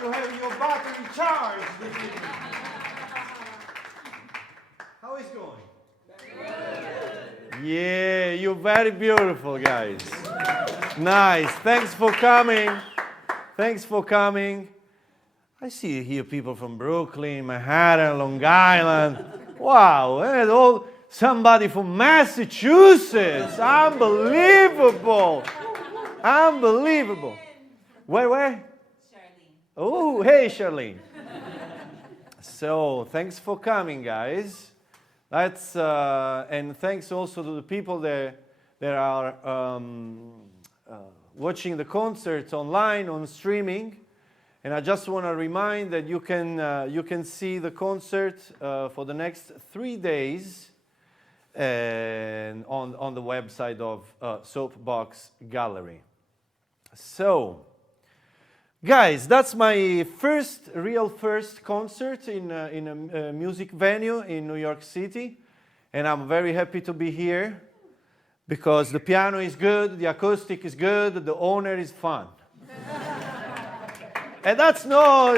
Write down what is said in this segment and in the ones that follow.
you have your battery charged. How is it going? Yeah, you're very beautiful, guys. Nice. Thanks for coming. Thanks for coming. I see here people from Brooklyn, Manhattan, Long Island. Wow, and somebody from Massachusetts. Unbelievable. Unbelievable. Where? Charlene. Oh, hey, Charlene. So, thanks for coming, guys. And thanks also to the people that are watching the concert online, on streaming. And I just want to remind that you can see the concert for the next 3 days and on the website of Soapbox Gallery. So, guys, that's my real first concert in a music venue in New York City, and I'm very happy to be here because the piano is good, the acoustic is good, the owner is fun. And that's no,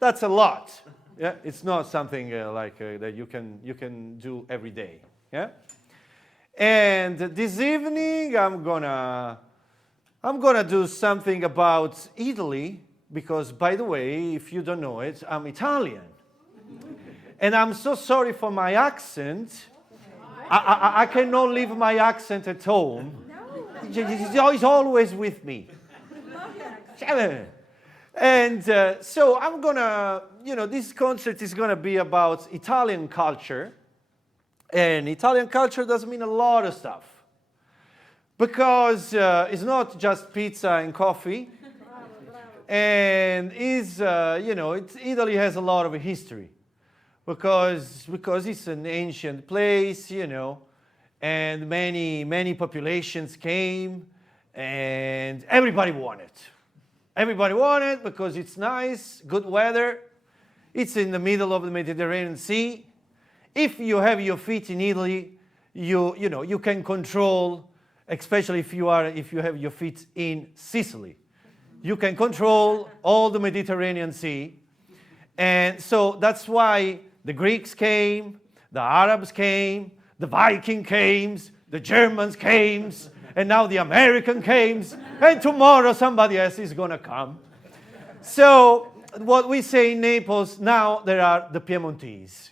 that's a lot. Yeah, it's not something that you can do every day. Yeah. And this evening, I'm gonna do something about Italy because, by the way, if you don't know it, I'm Italian, and I'm so sorry for my accent. I cannot leave my accent at home. It's always with me. And so I'm gonna, this concert is gonna be about Italian culture. And Italian culture does mean a lot of stuff. Because it's not just pizza and coffee. And Italy has a lot of history. Because it's an ancient place, and many populations came, and everybody wanted. Everybody wanted because it's nice, good weather. It's in the middle of the Mediterranean Sea. If you have your feet in Italy, you can control, especially if you have your feet in Sicily. You can control all the Mediterranean Sea. And so that's why the Greeks came, the Arabs came, the Viking came, the Germans came, and now the American came, and tomorrow somebody else is going to come. So what we say in Naples, now there are the Piemontese.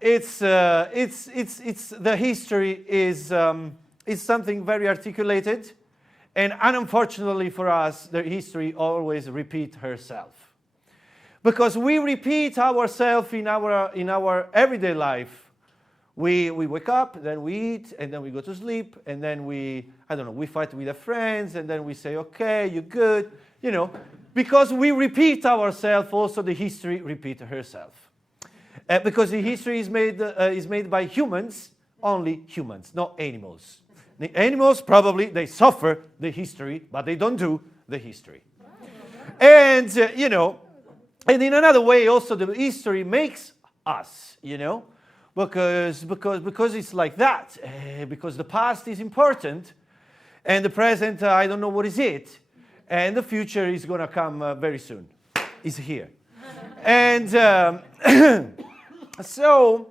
It's the history is something very articulated, and unfortunately for us, the history always repeats herself, because we repeat ourselves in our everyday life. We wake up, then we eat, and then we go to sleep, and then we fight with our friends, and then we say, okay, you're good, because we repeat ourselves. Also, the history repeats herself. Because the history is made by humans, only humans, not animals. The animals probably they suffer the history, but they don't do the history. And and in another way, also the history makes us, because it's like that. Because the past is important, and the present I don't know what is it, and the future is gonna come very soon. It's here, and. So,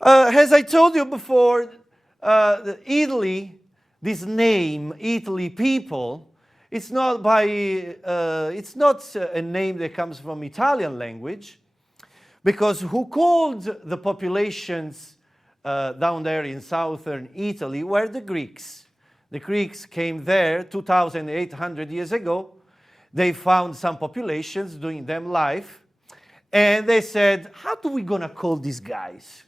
as I told you before, Italy, this name, Italy people, it's not a name that comes from Italian language, because who called the populations down there in southern Italy were the Greeks. The Greeks came there 2,800 years ago. They found some populations doing them life. And they said, how do we gonna call these guys?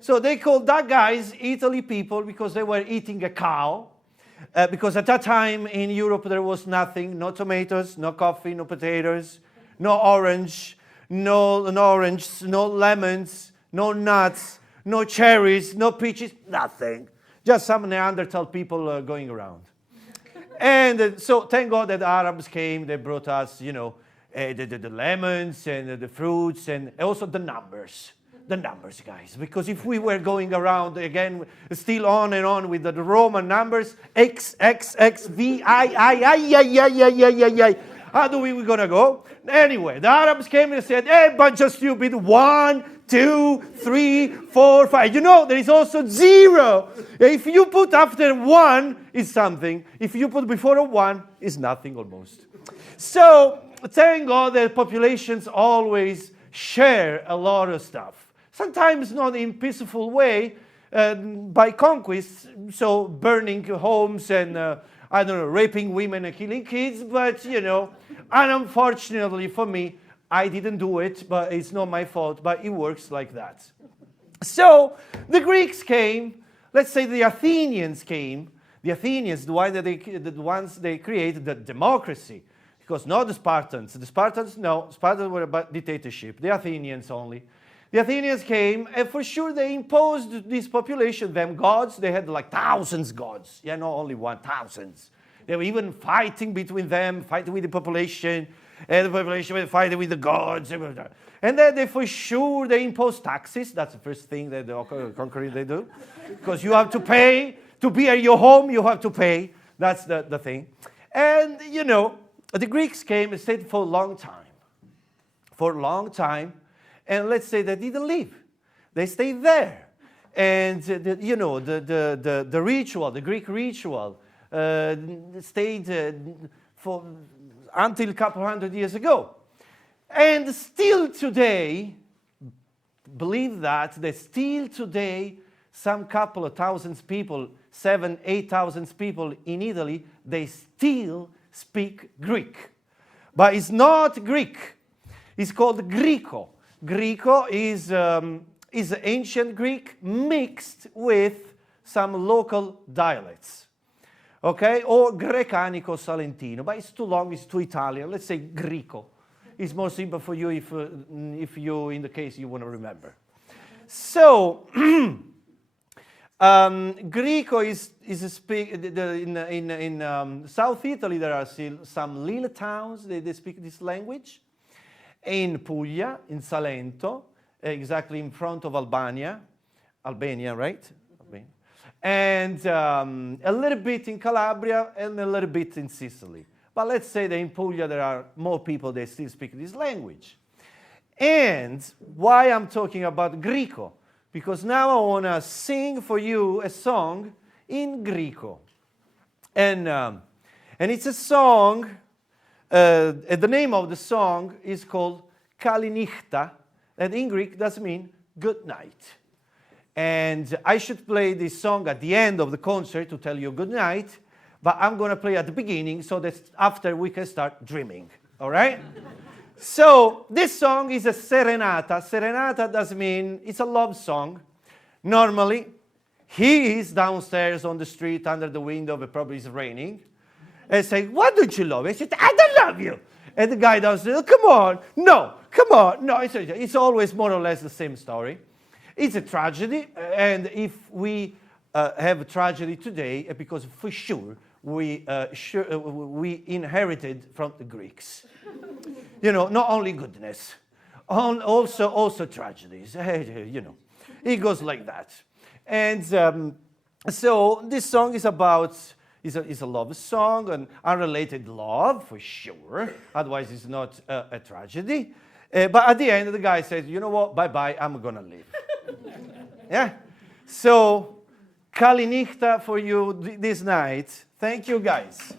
So they called that guys Italy people because they were eating a cow. Because at that time in Europe there was nothing, no tomatoes, no coffee, no potatoes, no orange, no lemons, no nuts, no cherries, no peaches, nothing. Just some Neanderthal people going around. And so thank God that the Arabs came, they brought us, the lemons and the fruits and also the numbers. the numbers, guys. Because if we were going around again, still on and on with the Roman numbers, X, X, X, V, I, how do we gonna go? Anyway, the Arabs came and said, hey, bunch of stupid, 1, 2, 3, 4, 5. You know, there is also 0. If you put after 1, it's something. If you put before a 1, it's nothing almost. So, thank God that populations always share a lot of stuff. Sometimes not in peaceful way, by conquest, so burning homes and, I don't know, raping women and killing kids, but, you know, and unfortunately for me, I didn't do it, but it's not my fault, but it works like that. So, the Greeks came, let's say the Athenians came, the Athenians, the ones they created the democracy, because not the Spartans. The Spartans, no, Spartans were about dictatorship, the Athenians only. The Athenians came, and for sure they imposed this population, them gods. They had like thousands gods. Yeah, not only one, thousands. They were even fighting between them, fighting with the population, and the population was fighting with the gods. And then they, for sure, they imposed taxes. That's the first thing that the conquerors they do. Because you have to pay. To be at your home, you have to pay. That's the thing. And, you know, the Greeks came and stayed for a long time. For a long time. And let's say they didn't leave. They stayed there. And, you know, the ritual, the Greek ritual, stayed for until a couple hundred years ago. And still today, believe that still today, some couple of thousands people, 7,000, 8,000 people in Italy, they still speak Greek. But it's not Greek. It's called Greco. Greco is ancient Greek mixed with some local dialects, okay? Or Grecanico Salentino, but it's too long, it's too Italian. Let's say Greco. It's more simple for you if you, in the case you want to remember. So, Greco is in South Italy. There are still some little towns they speak this language. In Puglia, in Salento, exactly in front of Albania, right? Albania. And a little bit in Calabria and a little bit in Sicily. But let's say that in Puglia there are more people that still speak this language. And why I'm talking about Greco? Because now I want to sing for you a song in Greco. And it's a song, the name of the song is called Kalinichta, and in Greek does mean good night. And I should play this song at the end of the concert to tell you good night, but I'm going to play at the beginning so that after we can start dreaming, all right? So this song is a serenata. Serenata does mean it's a love song. Normally, he is downstairs on the street under the window, but probably it's raining, and say, why don't you love me? I said, I don't love you. And the guy downstairs, oh, come on, no, come on. No, it's always more or less the same story. It's a tragedy, and if we have a tragedy today, because for sure we inherited from the Greeks. You know, not only goodness, also tragedies. You know, it goes like that. And so this song is about, is a love song, an unrelated love for sure. Otherwise, it's not a tragedy. But at the end, the guy says, you know what, bye-bye, I'm going to leave. Yeah? So, Kalinichta for you this night. Thank you, guys.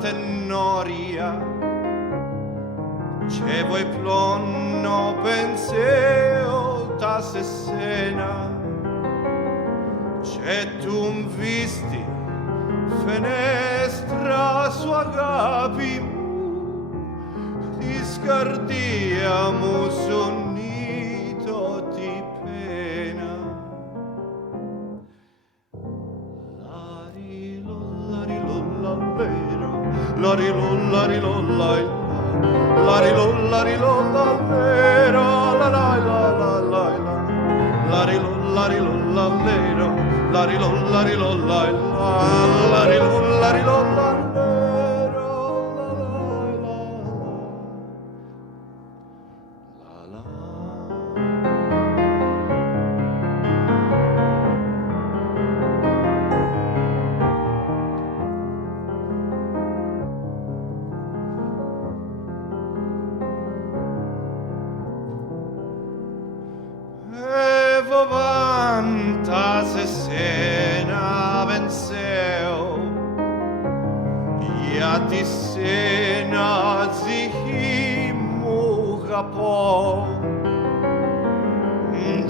tenoria, ce voi plonno penseo ta sessena, c'è tu visti fenestra sua capi, ti scardiamo sonnito di pena.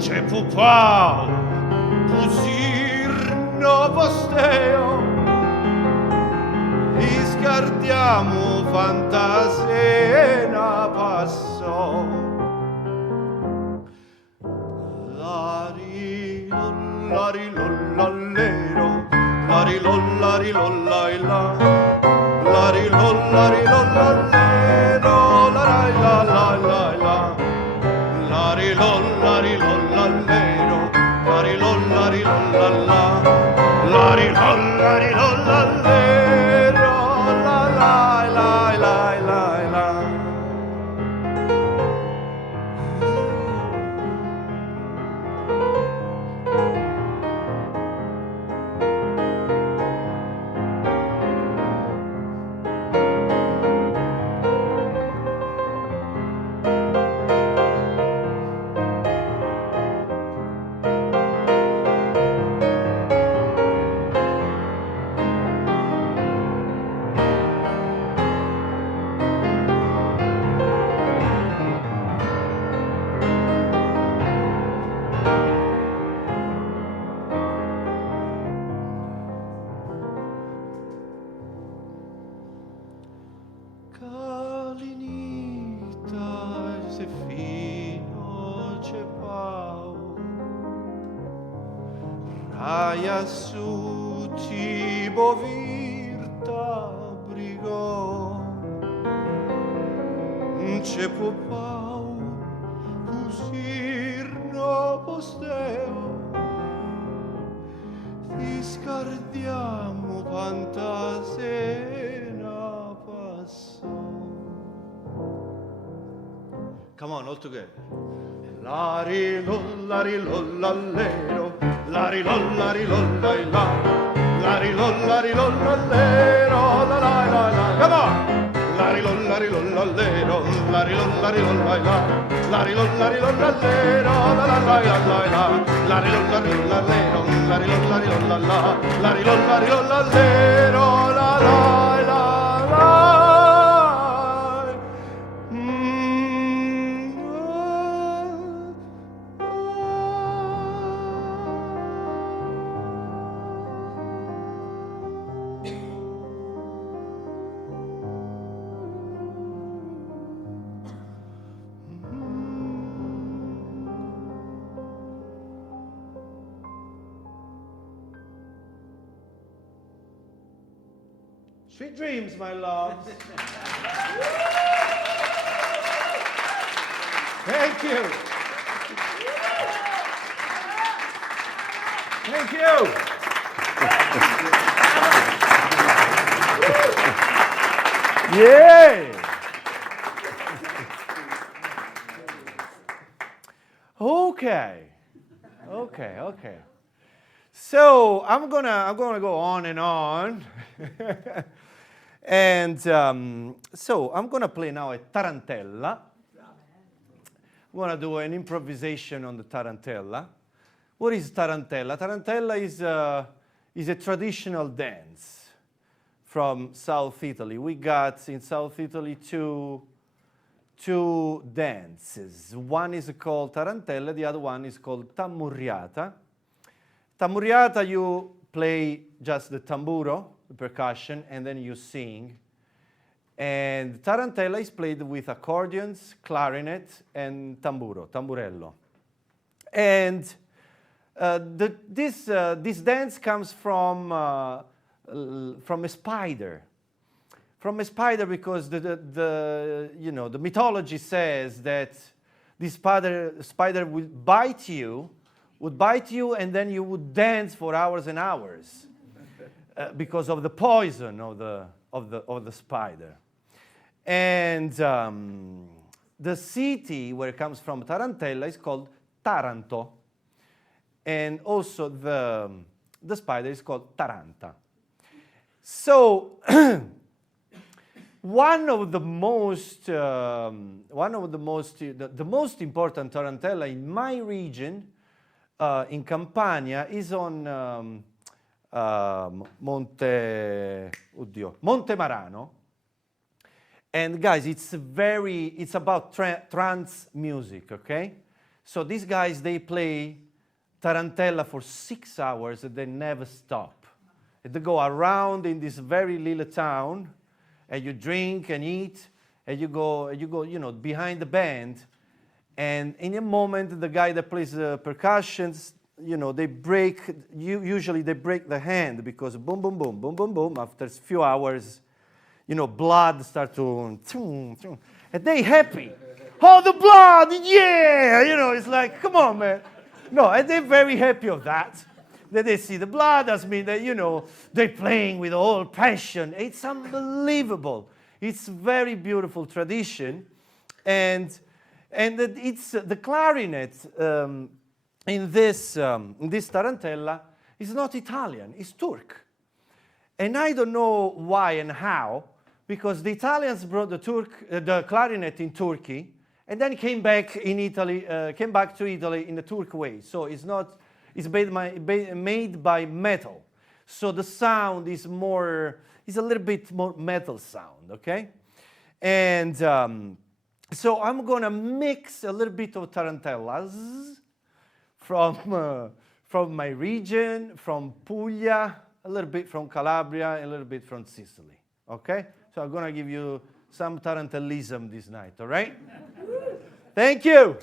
C'è pupau, pusir no posteo, discardiamo fantasena passò. Lari-lo-lari-lo-lallero, lari-lo-lari-lo-lai-la, lari-lo-lari-lo-lallero, la-la-la-la-la-la, lari-lo-lari-lo-lallero, lari-lo-lari-lo-la-la, lari-lo-lari-lo-lallero, la-la-la-la-la-la. Raia su cibo virta brigò, c'è popau, usir no posteo, ti scardiamo fantasena passò. Come on, all together. Lari-lo-lari-lo-lallero, lari-lo-lari-lo-lai-la, lari-lo-lari-lo-lallero, la-la-la-la. Come on! Lari-lo-lari-lo-lallero, lari-lo-lari-lo-lai-la, lari-lo-lari-lo-lallero, la-la-la-la-la-la, lari-lo-lari-lo-lallero, lari-lo-lari-lo-la-la, lari-lo-lari-lo-lallero, la-la-la-la. Sweet dreams, my loves. Thank you. Thank you. Yay. Okay. So I'm gonna go on and on. And so I'm going to play now a tarantella. I'm going to do an improvisation on the tarantella. What is tarantella? Tarantella is a traditional dance from South Italy. We got in South Italy two dances. One is called tarantella, the other one is called tamburiata. Tamburiata, you play just the tamburo, the percussion, and then you sing. And tarantella is played with accordions, clarinet, and tamburello. And this dance comes from a spider. From a spider, because the mythology says that this spider would bite you, and then you would dance for hours and hours because of the poison of the spider. And the city where it comes from, tarantella, is called Taranto, and also the spider is called Taranta. So one of the most important tarantella in my region, in Campania, is on Monte Marano. And guys, it's about trance music, okay? So these guys, they play tarantella for 6 hours and they never stop. And they go around in this very little town, and you drink and eat, and you go, behind the band. And in a moment, the guy that plays the percussions, usually they break the hand, because boom, boom, boom, boom, boom, boom, after a few hours, blood starts to, and they happy. Oh, the blood, yeah! It's like, come on, man. No, and they're very happy of that. That they see the blood, that means that, they're playing with all passion. It's unbelievable. It's very beautiful tradition. And it's the clarinet in this tarantella is not Italian, it's Turk. And I don't know why and how, because the Italians brought the clarinet in Turkey, and then came back to Italy in the Turk way. So it's made by metal. So the sound is a little bit more metal sound, okay? And so I'm gonna mix a little bit of tarantellas from my region, from Puglia, a little bit from Calabria, a little bit from Sicily, okay? So I'm gonna give you some tarantellism this night, all right? Thank you.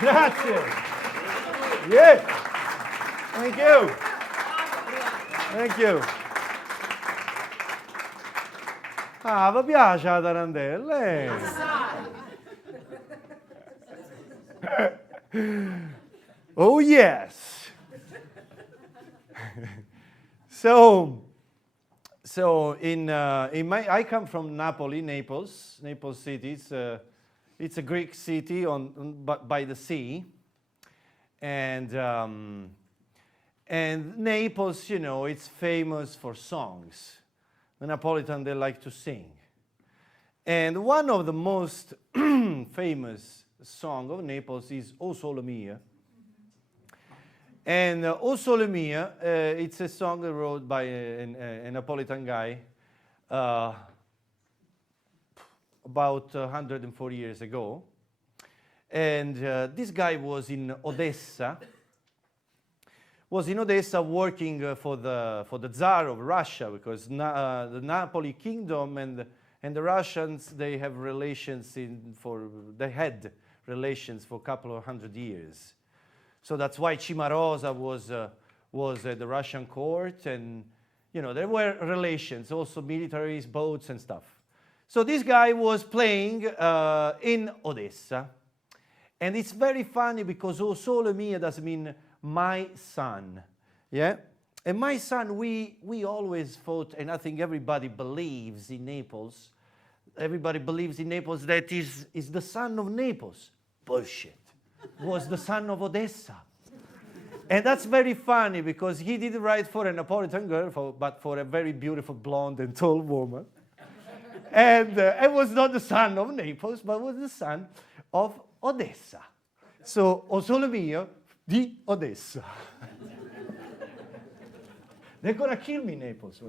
Grazie. Yeah. Thank you. Thank you. Ah, vi piace la tarantella? Oh, yes. So I come from Naples City. It's a Greek city by the sea, and Naples, it's famous for songs. The Napolitan, they like to sing, and one of the most famous song of Naples is O Sole Mio. And O Sole Mio, it's a song wrote by a Napolitan guy about 140 years ago. And this guy was in Odessa working for the Tsar of Russia, because the Napoli kingdom and the Russians, they have relations they had relations for a couple of hundred years. So that's why Cimarosa was at the Russian court, and there were relations, also military boats and stuff. So this guy was playing in Odessa, and it's very funny because O Sole Mio does mean my son, yeah. And my son, we always thought, and I think everybody believes in Naples. Everybody believes in Naples that is the son of Naples. Bullshit. Was the son of Odessa. And that's very funny because he did write for a Napolitan girl, but for a very beautiful blonde and tall woman. And it was not the son of Naples, but was the son of Odessa. So, O Sole Mio di Odessa. They're going to kill me, Naples.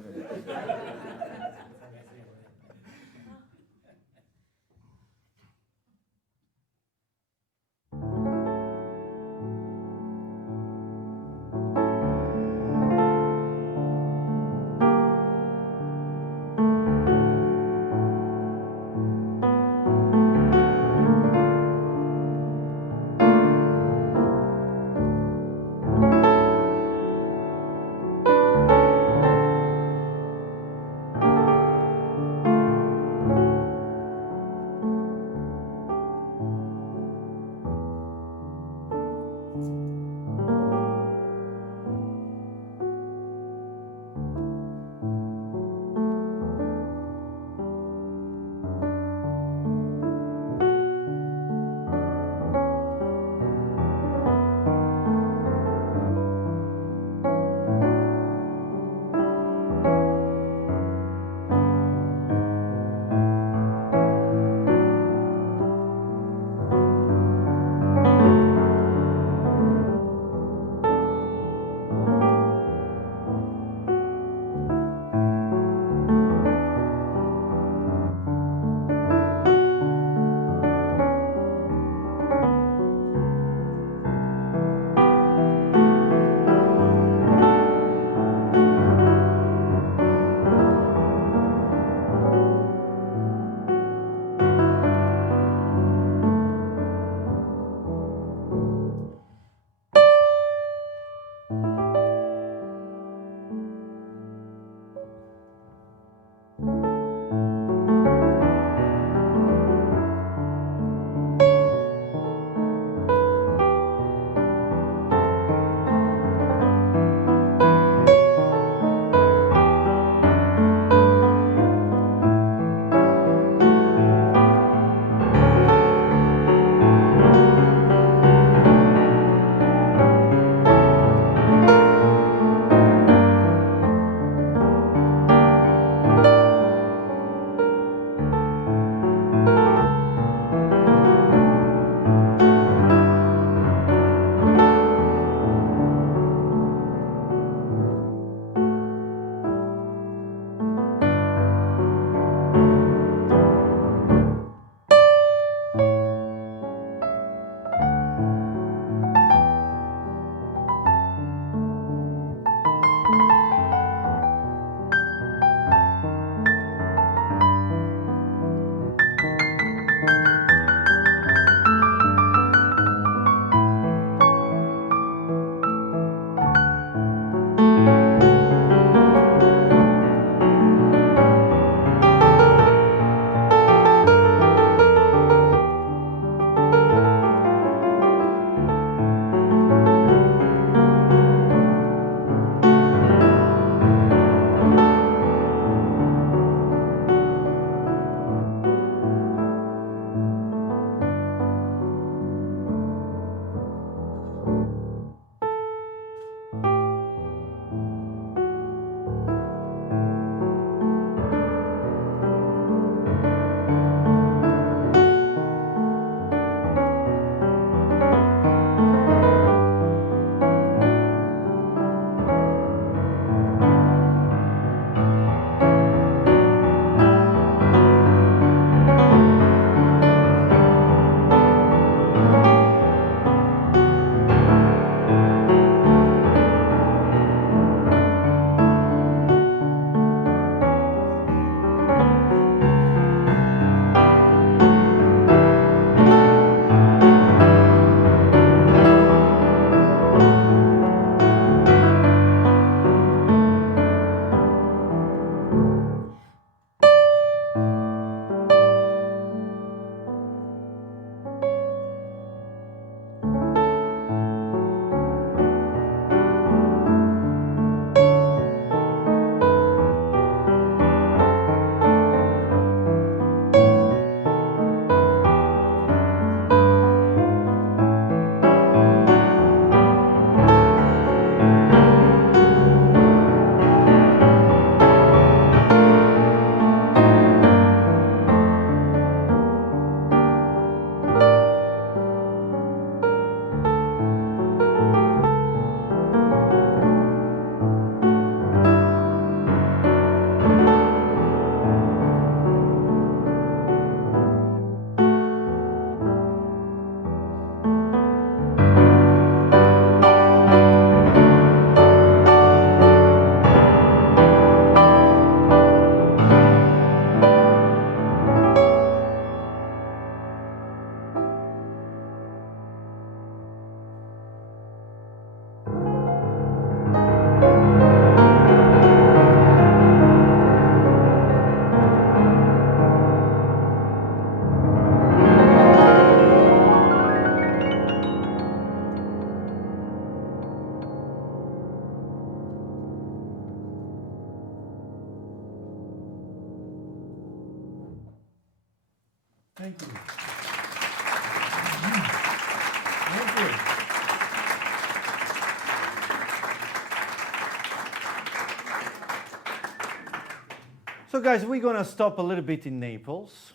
So guys, we're going to stop a little bit in Naples.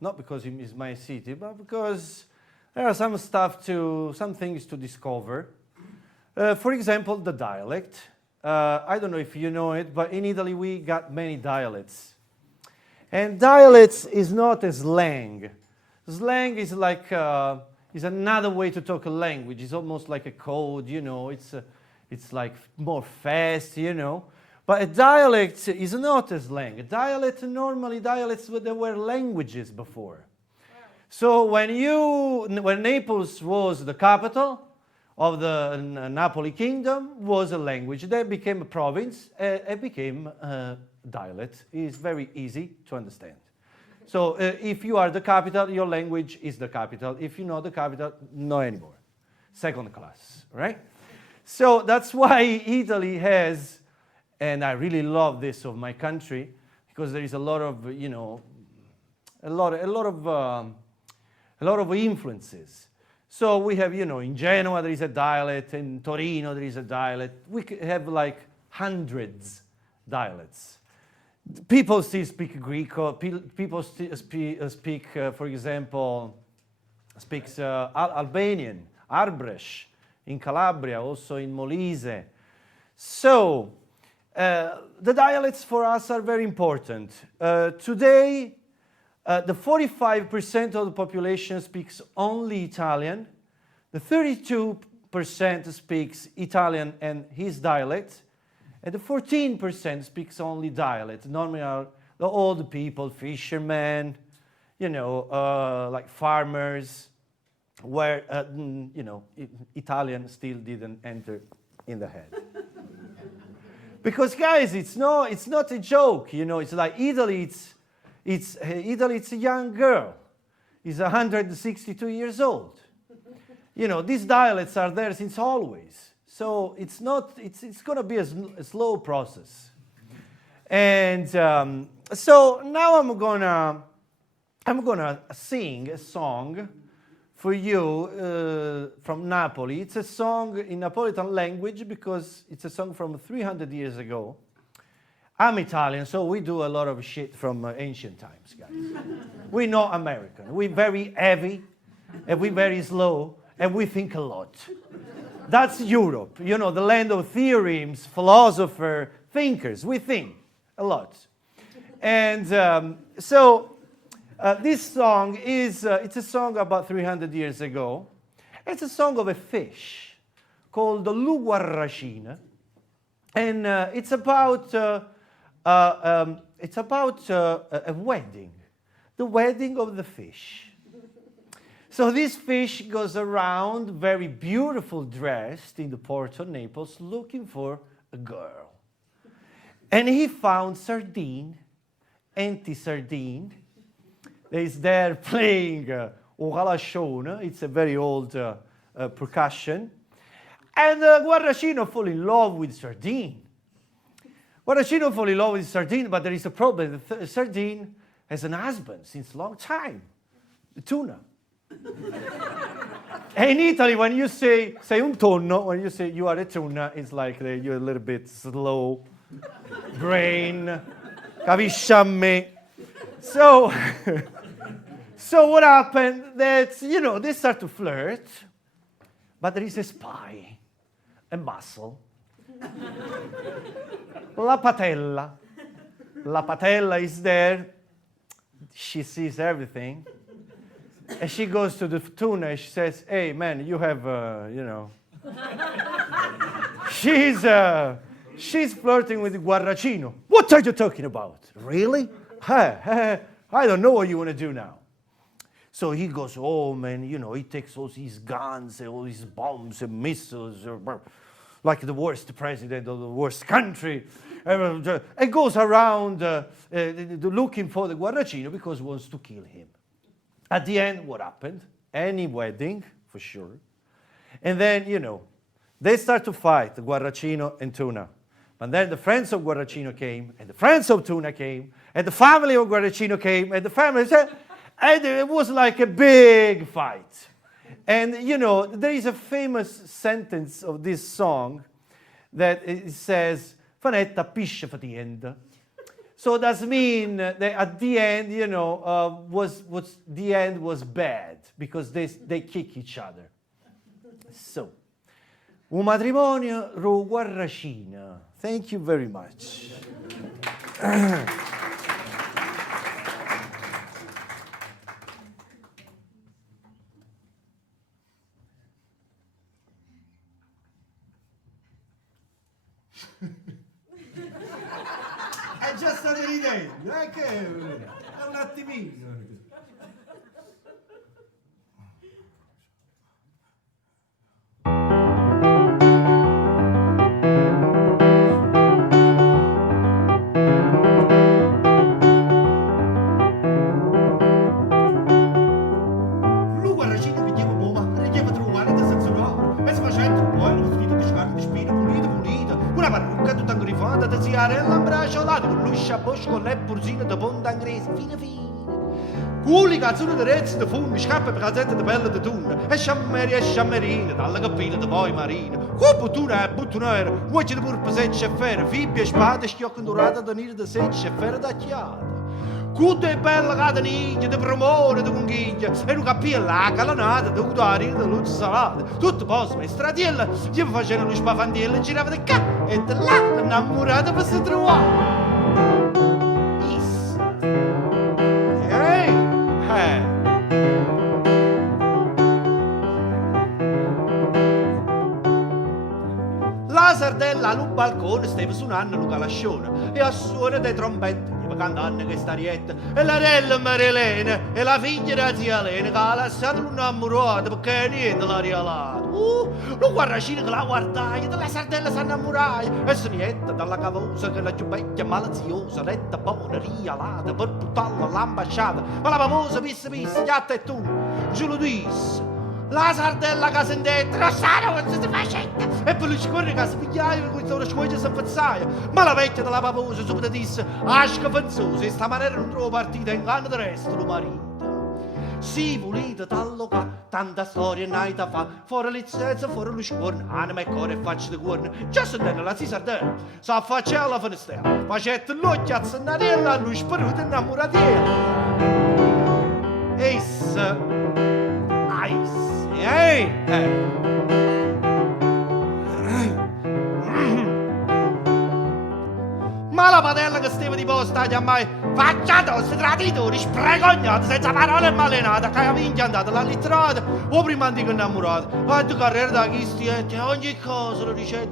Not because it is my city, but because there are some things to discover. For example, the dialect. I don't know if you know it, but in Italy we got many dialects. And dialects is not a slang. Slang is like is another way to talk a language. It's almost like a code, you know. It's like more fast, you know. But a dialect is not a slang. Normally dialects there were languages before. Wow. So when Naples was the capital of the Napoli kingdom, was a language. Then became a province. It became a dialect. It's very easy to understand. So if you are the capital, your language is the capital. If you know the capital, no anymore. Second class, right? So that's why Italy has. And I really love this of my country because there is a lot of, you know, a lot of influences. So we have, you know, in Genoa there is a dialect, in Torino there is a dialect. We have like hundreds dialects. People still speak Greek. Or people still speak, for example, speaks Albanian, Arbresh, in Calabria, also in Molise. So. The dialects for us are very important. Today, the 45% of the population speaks only Italian. The 32% speaks Italian and his dialect. And the 14% speaks only dialect. Normally are the old people, fishermen, you know, like farmers, where, you know, Italian still didn't enter in the head. Because guys, it's not a joke, you know. It's like Italy. It's a young girl. It's 162 years old. You know, these dialects are there since always. So it's going to be a slow process. And so now I'm gonna sing a song for you from Napoli. It's a song in Napolitan language because it's a song from 300 years ago. I'm Italian, so we do a lot of shit from ancient times, guys. We're not American. We're very heavy, and we're very slow, and we think a lot. That's Europe, you know, the land of theorems, philosopher, thinkers. We think a lot. And this song is, it's a song about 300 years ago. It's a song of a fish called the Luguarracina. And it's about a wedding, the wedding of the fish. So this fish goes around very beautiful dressed in the port of Naples looking for a girl. And he found Sardine, Auntie Sardine. He's there playing Oralashona. It's a very old percussion. And Guarracino fall in love with Sardine. Guarracino fall in love with Sardine, but there is a problem. Sardine has an husband since a long time, the tuna. And in Italy, when you say un tonno, when you say you are a tuna, it's like you're a little bit slow, brain, capisci a me. So what happened? That, you know, they start to flirt, but there is a spy, a muscle. La Patella is there. She sees everything. And she goes to the tuna and she says, hey, man, you have, you know. She's flirting with Guarracino. What are you talking about? Really? I don't know what you want to do now. So he goes home and, you know, he takes all these guns and all these bombs and missiles, like the worst president of the worst country, and goes around looking for the Guarracino because he wants to kill him. At the end, what happened? Any wedding, for sure. And then, you know, they start to fight, Guarracino and Tuna. But then the friends of Guarracino came, and the friends of Tuna came, and the family of Guarracino came, and the family said, and it was like a big fight. And, you know, there is a famous sentence of this song that it says, Fanetta pisce fatienda. So that means that at the end, you know, the end was bad because they kick each other. So, un matrimonio ro guarracina. Thank you very much. È già stato ridendo, è un attimino. Lui guarracino che chiama bomba, che chiama trovare da sensore, e si facendo un po' lo vestito di scarpe di spina pulita, una parrucca tutta ingrifata da ziarella imbracciolata, con l'uscia a bosco con le pursine da ponta inglese, fine. Culi cazzone di rezzi di fondo, scappa per calzette di pelle di tunna, e sciammerine, dalla cappina di poi marina. Buttuna e buttunera, voce di purpasecce e fere, fibbie e spade, schiocco dorata da nire di secce e fere d'acchiata. Cutte e bella cateniglia, di promore, di conchiglia, e un cappello a calanata, di udarina, di luce salata. Tutto posto, e stratiella, gli facevano lo spafantiello, girava di qua, e di là, innamorata per si trovare. La sardella al balcone stava suonando lo calascione e a suono dei trombetti stava cantando questa arietta e la rella Marilena e la figlia di zia Elena che ha lasciato un'ammurata perché niente l'ha regalato. Lo guarracino che la guardaia della sardella si innamoraia e se niente dalla cavosa che la più vecchia malaziosa letta buona rialata per buttarla all'ambasciata ma la famosa pisse gatta e tu giù lo disse. La sardella che si intende, Rossano non si facetta! E per lui scorre che si pigliaia, con questa scuoia si affazzaia. Ma la vecchia della paposa subito disse, asca pensosa, e sta maniera non trova partita in canna del resto, lo marito. Si volete t'allocà, tanta storia n'hai da fa, fuori licenza, fuori lo scorno, anima e cuore e faccia di cuorno. Già si intende la sardella, sa faccia alla finestrella, facette l'occhio a zannarella, a lui sparuto innamoratella. Essa, Ma la padella che stava di posta a mai faccia tosse traditori spregognati senza parole malenate che aveva inchiantato la litterata o prima antico innamorato a tu carriera da chi stiente ogni cosa lo dice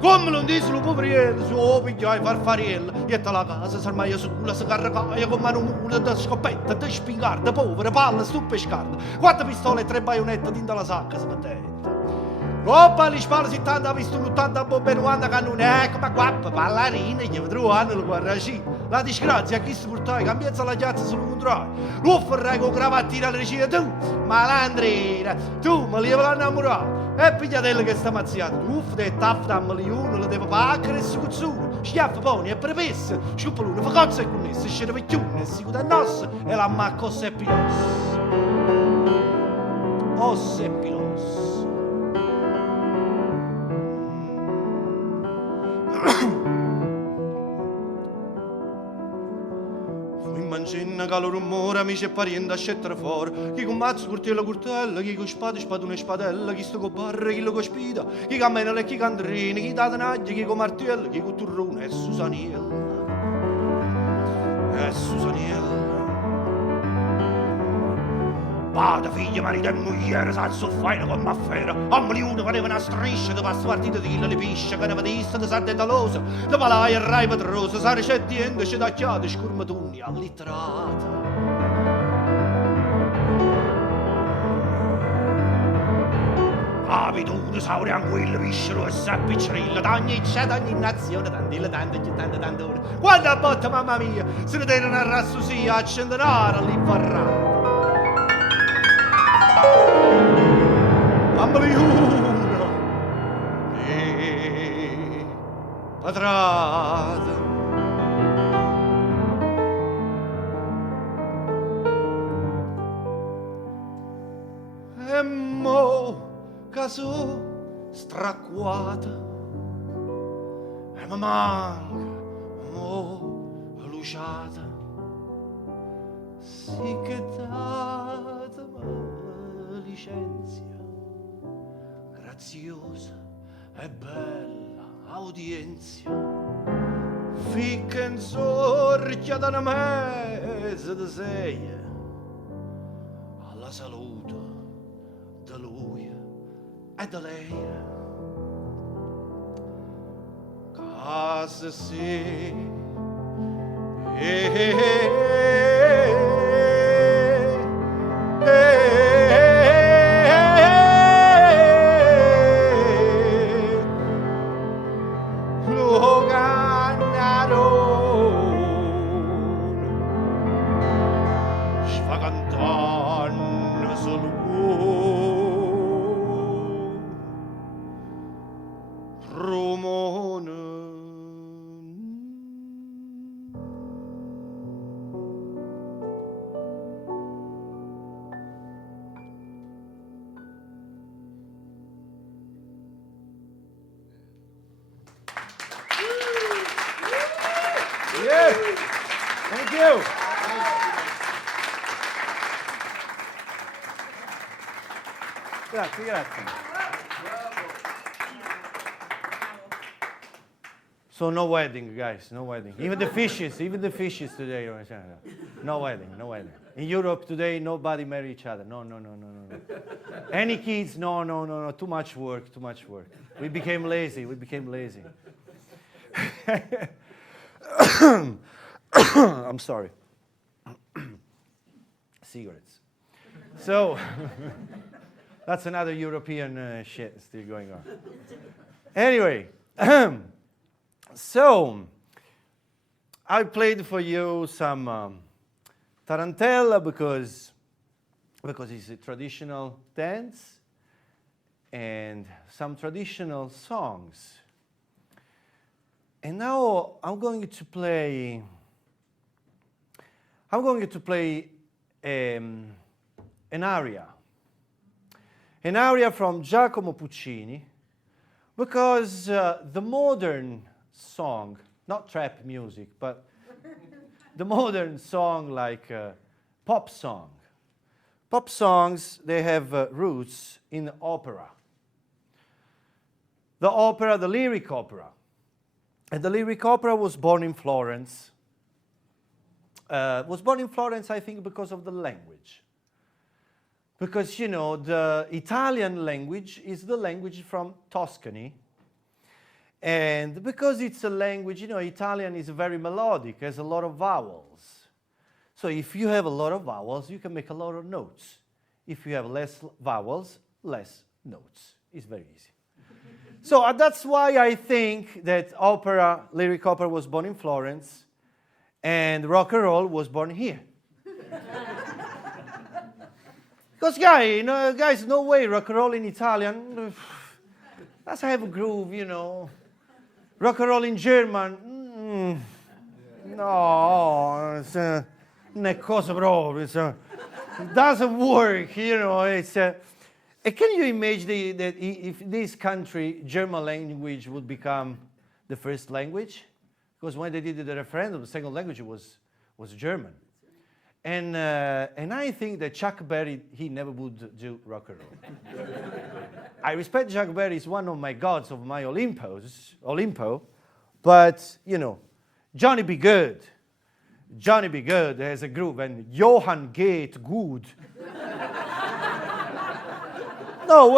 come non disse lo poveriello su pigliai farfariello e te la casa s'armaia su culo si carregaia con mano mula da scoppetta da spingarda povera palla stuppe scarda 4 pistole e 3 baionette dentro la sacca si metteva Oppa, li spalla 70 pistola, 80 bombe, 90 cannone, ecco, ma guappa, ballerina, gli vedrò lo guarracino. La disgrazia, chi si portai, cambiazza la chiazza sul contrario. L'ufferrai con cravattina alla regia, tu, malandrina, tu, me li avevi innamorato. E pigliatella che sta mazziata, uff, de tafta a milione, la deve pacare e si cuzzuna. Schiaffa poni e prepessa, sciuppaluna, fa cozza e connessa, scere vecchione, si cuda in ossa, e la macca ossa e pilos. Ossa e pilos. Mancenna che lo rumore, amici e parenti a scettere fuori. Chi con mazzo, curtello, curtella, chi con spade, spadone, spadella, chi sto con barre, chi lo con spida, chi con menele e chi con andrini, chi da tenaglia, chi con martello, chi con turrone e Susaniella. E Susaniella. Vada figlia, marito e moglie, salso faina con m'affera. A milione pareva una striscia, da passo partita di le pisce, che ne vedista da sarde talosa, da valaia e rai pedrosa, sa ricettiende, scedacchiate, scurmatuni, allitterata. Abitudine, saure anguille, viscero e sappiccerilla, d'ogni c'è, d'ogni nazione, tantille, tante ore. Quando a botta, mamma mia, se ne tengono a rassusia, a centenare all'infarrata. Ambriuno e patrata. e mo Cassatt straquata e mi manca mo luciata sì che data ma licenzia graziosa e bella audienzia ficca in sorcia da una mese di sei alla salute di lui e di lei casa sì lo gannarono sfagantando solo Romone. Yeah. Thank you. Grazie, grazie. So no wedding, guys, no wedding. Even the fishes today. No wedding, no wedding. In Europe today, nobody marry each other. No. Any kids? No. Too much work. We became lazy. I'm sorry. Cigarettes. So, that's another European shit still going on. Anyway, so I played for you some tarantella because it's a traditional dance and some traditional songs. And now I'm going to play an aria from Giacomo Puccini, because the modern song, not trap music, but the modern song like pop song. Pop songs, they have roots in opera. The lyric opera. And the lyric opera was born in Florence. I think, because of the language. Because, you know, the Italian language is the language from Tuscany. And because it's a language, you know, Italian is very melodic, has a lot of vowels. So if you have a lot of vowels, you can make a lot of notes. If you have less vowels, less notes. It's very easy. So that's why I think that lyric opera was born in Florence, and rock and roll was born here. Because guys, no way rock and roll in Italian doesn't have a groove, you know. Rock and roll in German, no, it's una cosa proprio. It doesn't work, you know. Can you imagine that if this country, German language, would become the first language? Because when they did the referendum, the second language was German. And I think that Chuck Berry, he never would do rock and roll. I respect Chuck Berry, he's one of my gods of my Olimpo. But, you know, Johnny B. Good has a groove, and Johann geht gut. No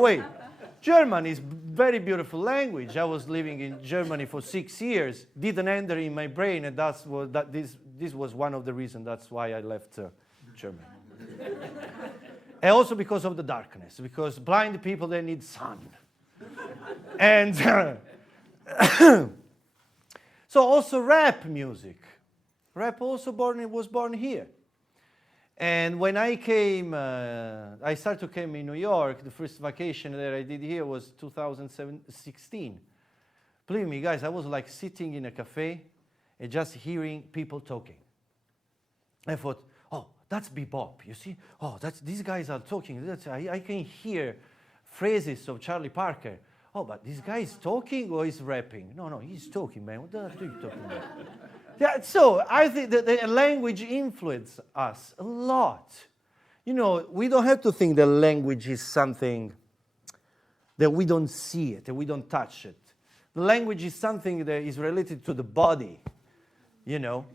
way. German is very beautiful language. I was living in Germany for 6 years. Didn't enter in my brain, and this was one of the reasons. That's why I left Germany. And also because of the darkness, because blind people, they need sun. And so also rap music. Rap also was born here. And when I came, I started to come in New York. The first vacation that I did here was 2016. Believe me, guys, I was like sitting in a cafe and just hearing people talking. I thought, oh, That's bebop, you see? Oh, these guys are talking. I can hear phrases of Charlie Parker. Oh, but this guy is talking or is rapping? No, he's talking, man. What the hell are you talking about? Yeah, so I think that the language influences us a lot. You know, we don't have to think that language is something that we don't see it, that we don't touch it. The language is something that is related to the body, you know.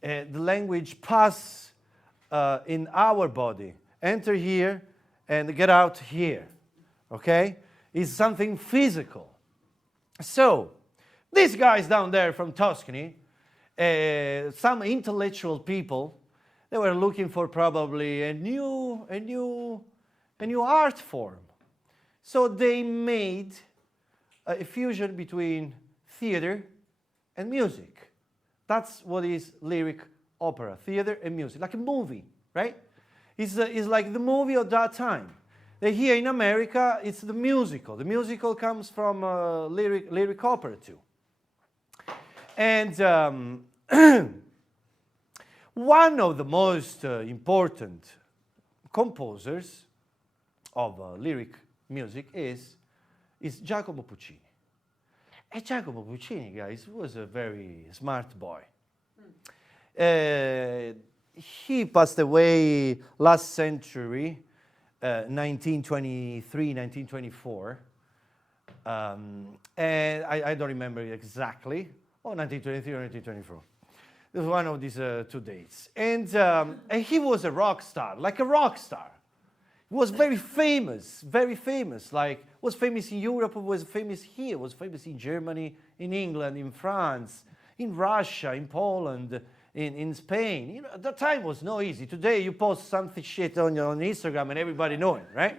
The language passes in our body, enter here and get out here, okay? It's something physical. So, these guys down there from Tuscany, some intellectual people, they were looking for probably a new art form. So they made a fusion between theater and music. That's what is lyric opera, theater and music, like a movie, right? It's like the movie of that time. Here in America, it's the musical. The musical comes from lyric opera too. And one of the most important composers of lyric music is Giacomo Puccini. And Giacomo Puccini, guys, was a very smart boy. He passed away last century, 1923, 1924. And I don't remember exactly. 1923 or 1924. It was one of these two dates. And he was a rock star, like a rock star. He was very famous, like was famous in Europe, was famous here, was famous in Germany, in England, in France, in Russia, in Poland, in Spain. You know, at that time was no easy. Today you post something shit on Instagram and everybody know it, right?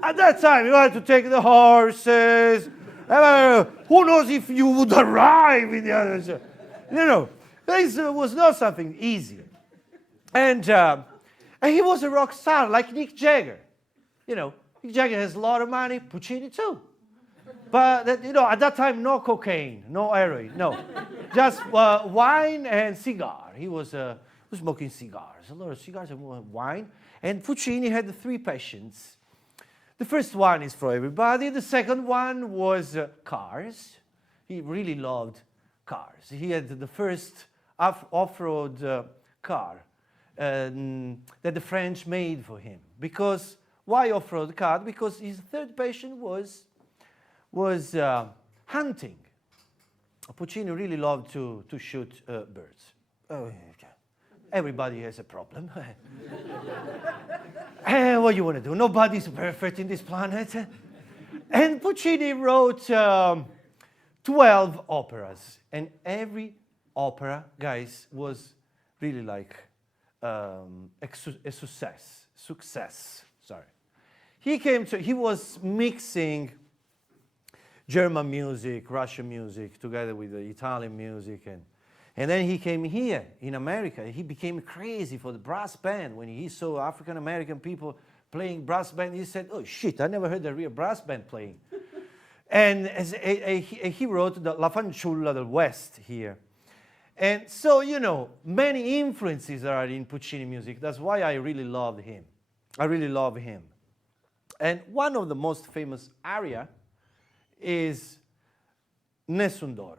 At that time you had to take the horses. Who knows if you would arrive in the other side? You know, this was not something easy. And he was a rock star, like Mick Jagger. You know, Mick Jagger has a lot of money, Puccini too. But, you know, at that time, no cocaine, no heroin, no. Just wine and cigar. He was smoking cigars, a lot of cigars and wine. And Puccini had 3 passions. The first one is for everybody. The second one was cars. He really loved cars. He had the first off-road car that the French made for him. Because, why off-road car? Because his third passion was hunting. Puccini really loved to shoot birds. Oh, okay. Everybody has a problem. What do you want to do? Nobody's perfect in this planet. And Puccini wrote 12 operas. And every opera, guys, was really like a success. Sorry. He was mixing German music, Russian music, together with the Italian music. And then he came here in America. He became crazy for the brass band. When he saw African-American people playing brass band, he said, oh shit, I never heard a real brass band playing. And he wrote the La Fanciulla del West here. And so, you know, many influences are in Puccini music. That's why I really love him. And one of the most famous aria is Nessun Dorma.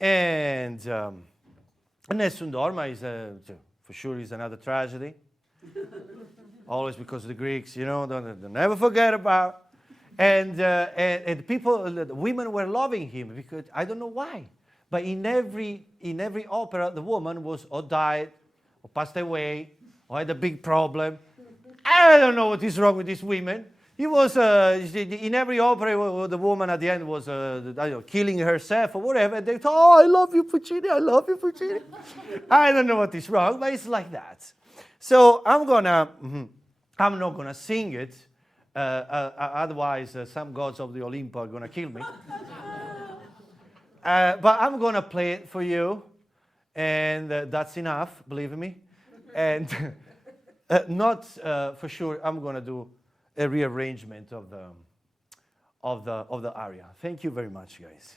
And Nessun Dorma is, for sure, is another tragedy. Always because of the Greeks, you know, don't never forget about. And people, the women were loving him because I don't know why, but in every opera, the woman was or died, or passed away, or had a big problem. I don't know what is wrong with these women. He was, in every opera, the woman at the end was killing herself or whatever. And they thought, oh, I love you, Puccini, I love you, Puccini. I don't know what is wrong, but it's like that. So I'm not gonna sing it, otherwise some gods of the Olympus are gonna kill me. But I'm gonna play it for you, and that's enough, believe me. And not for sure, I'm gonna do a rearrangement of the aria. Thank you very much, guys.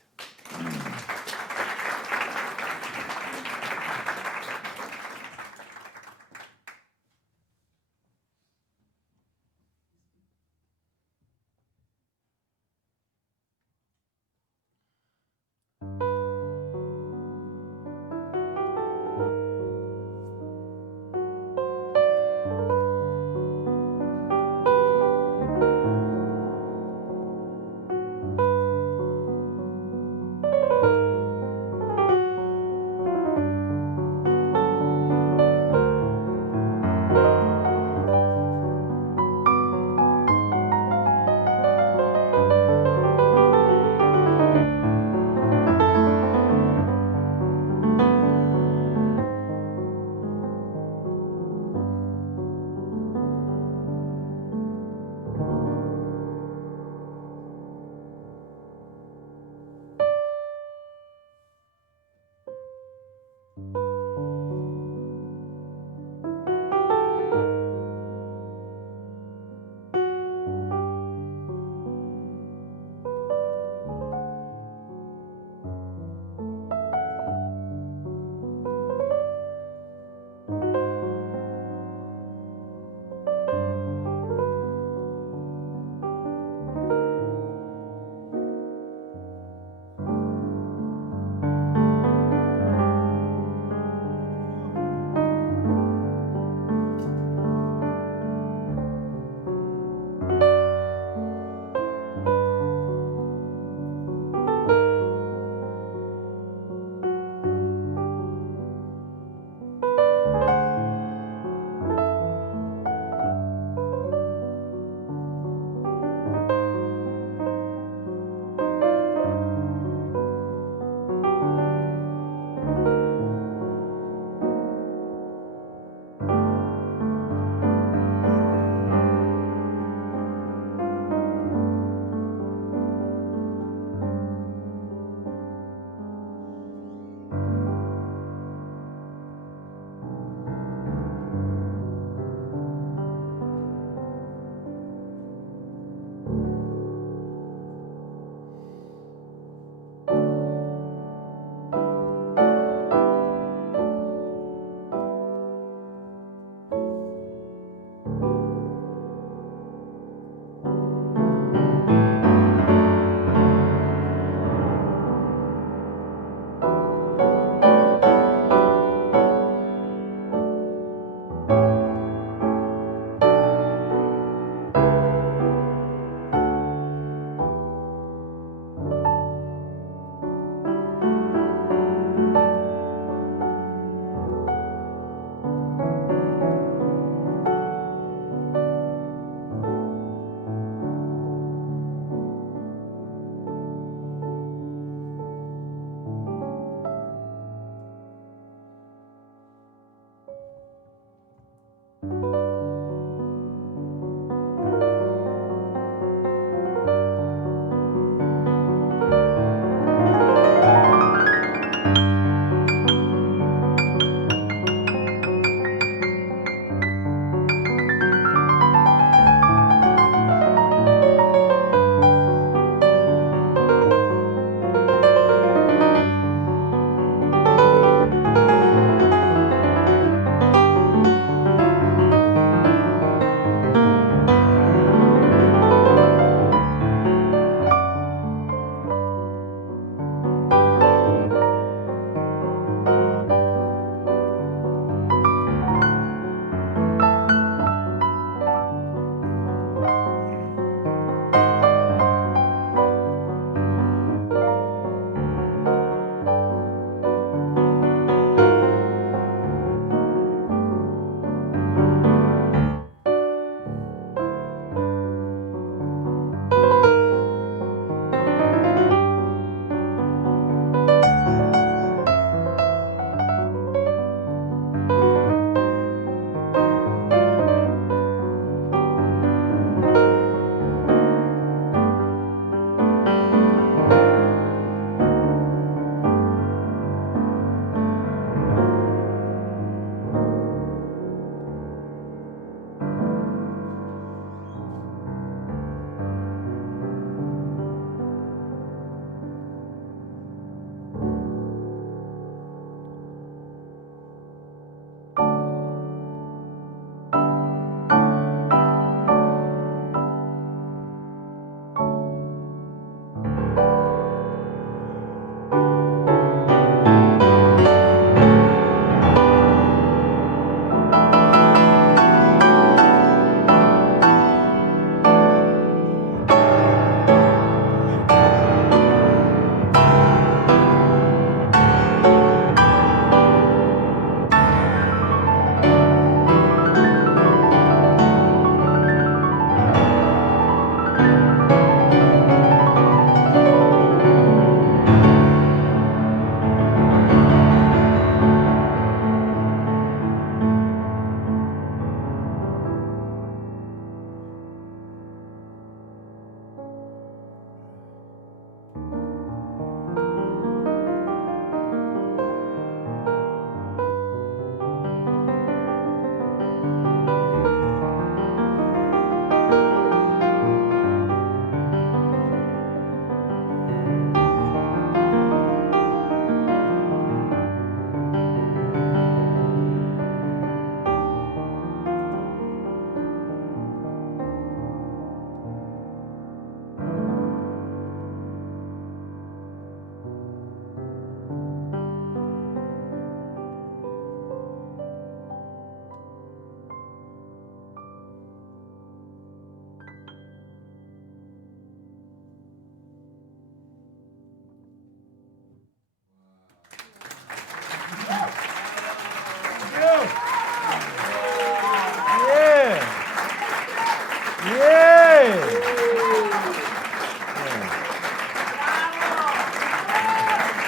Yeah.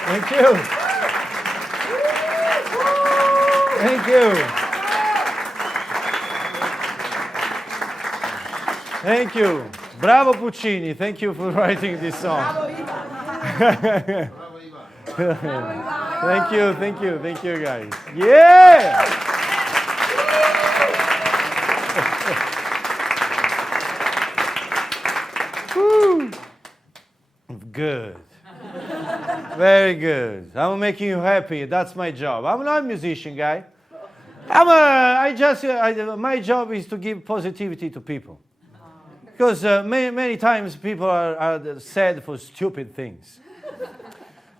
Thank you. Thank you. Thank you. Bravo Puccini. Thank you for writing this song. Thank you, thank you, thank you guys. Yeah! Woo. Good. Very good. I'm making you happy. That's my job. I'm not a musician guy. My job is to give positivity to people. Because many times people are sad for stupid things.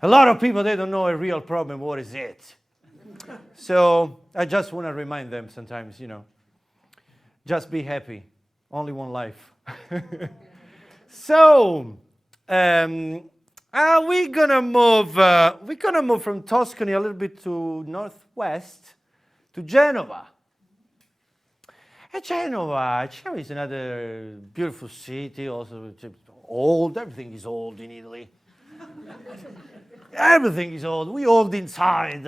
A lot of people, they don't know a real problem, what is it? So I just want to remind them sometimes, just be happy. Only one life. So we're gonna move from Tuscany a little bit to northwest to Genova. And Genova is another beautiful city, also old. Everything is old in Italy. Everything is old. We old inside.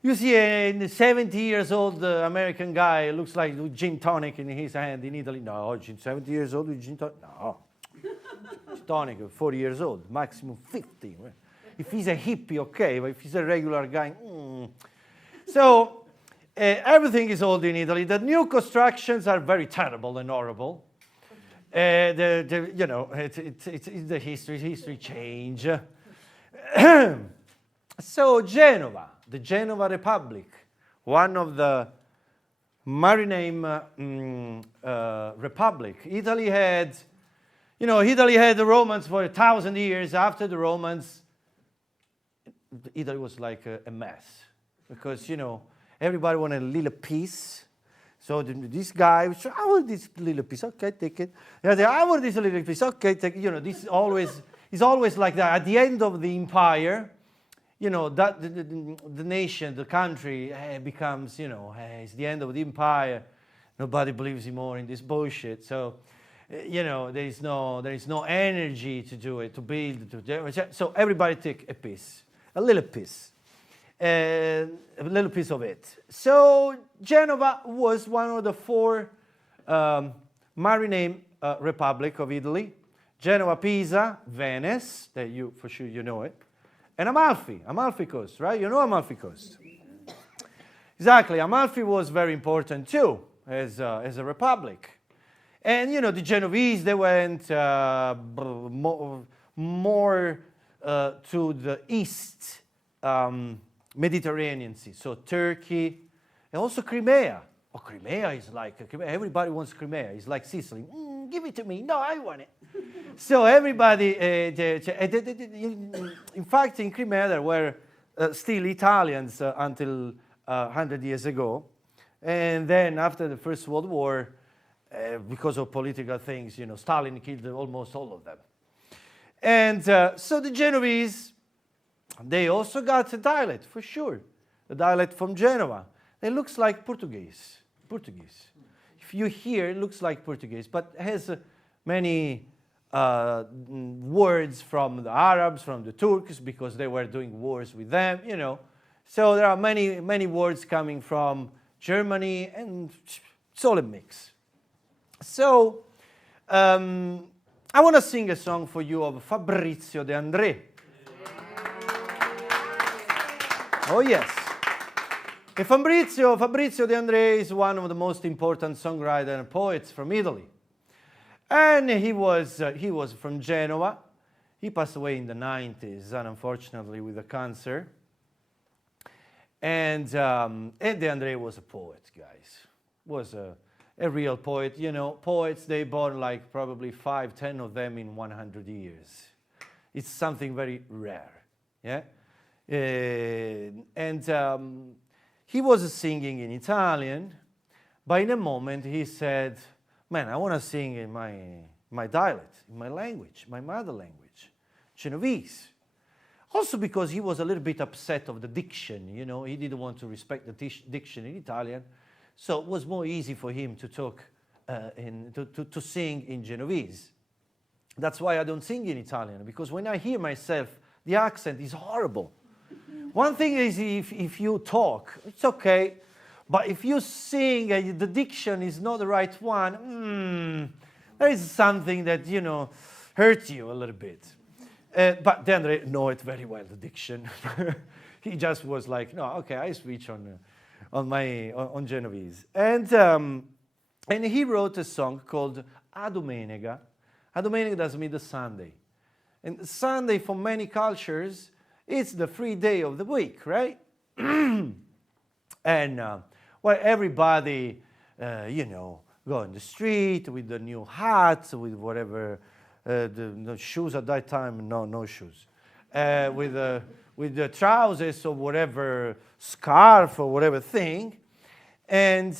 You see a 70 years old American guy looks like with gin tonic in his hand in Italy. No, 70 years old with gin tonic. No, gin tonic, 40 years old, maximum 50. If he's a hippie, okay, but if he's a regular guy, So everything is old in Italy. The new constructions are very terrible and horrible. It's the history change. So Genova, the Genova Republic, one of the maritime republic. Italy had the Romans for 1,000 years. After the Romans, Italy was like a mess because everybody wanted a little piece. So this guy, I want this little piece. Okay, take it. I want this little piece. Okay, take it. This is always like that. At the end of the empire, that the nation, the country becomes, it's the end of the empire. Nobody believes anymore in this bullshit. So, there is no energy to do it, to build. So everybody take a piece, a little piece. A little piece of it. So Genova was one of the four maritime republic of Italy. Genoa, Pisa, Venice, that for sure you know it, and Amalfi Coast, right? You know Amalfi Coast. Exactly, Amalfi was very important too as a republic. And the Genovese, they went more to the east. Mediterranean Sea, so Turkey, and also Crimea. Oh, Crimea is like, everybody wants Crimea. It's like Sicily. Give it to me. No, I want it. So everybody, in fact, in Crimea, there were still Italians until 100 years ago. And then after the First World War, because of political things, Stalin killed almost all of them. And so the Genovese, they also got a dialect, for sure. A dialect from Genoa. It looks like Portuguese. If you hear, it looks like Portuguese, but it has many words from the Arabs, from the Turks, because they were doing wars with them, So there are many words coming from Germany, and it's all a mix. So I want to sing a song for you of Fabrizio De André. Oh, yes. And Fabrizio De André is one of the most important songwriters and poets from Italy. And he was from Genoa. He passed away in the 90s, unfortunately, with a cancer. And De André was a poet, guys. Was a real poet. Poets, they born like probably 5-10 of them in 100 years. It's something very rare, yeah? He was singing in Italian, but in a moment he said, man, I want to sing in my dialect, in my language, my mother language, Genovese. Also because he was a little bit upset of the diction, he didn't want to respect the diction in Italian, So it was more easy for him to talk, to sing in Genovese. That's why I don't sing in Italian, because when I hear myself, the accent is horrible. One thing is if you talk, it's okay. But if you sing and the diction is not the right one, there is something that, hurts you a little bit. But De André know it very well, the diction. He just was like, no, okay, I switch on Genovese. And he wrote a song called A Domenica. A Domenica does mean the Sunday. And Sunday, for many cultures, it's the free day of the week, right? And well, everybody, go in the street with the new hats, with whatever, the shoes at that time, no shoes. With the trousers or whatever scarf or whatever thing. And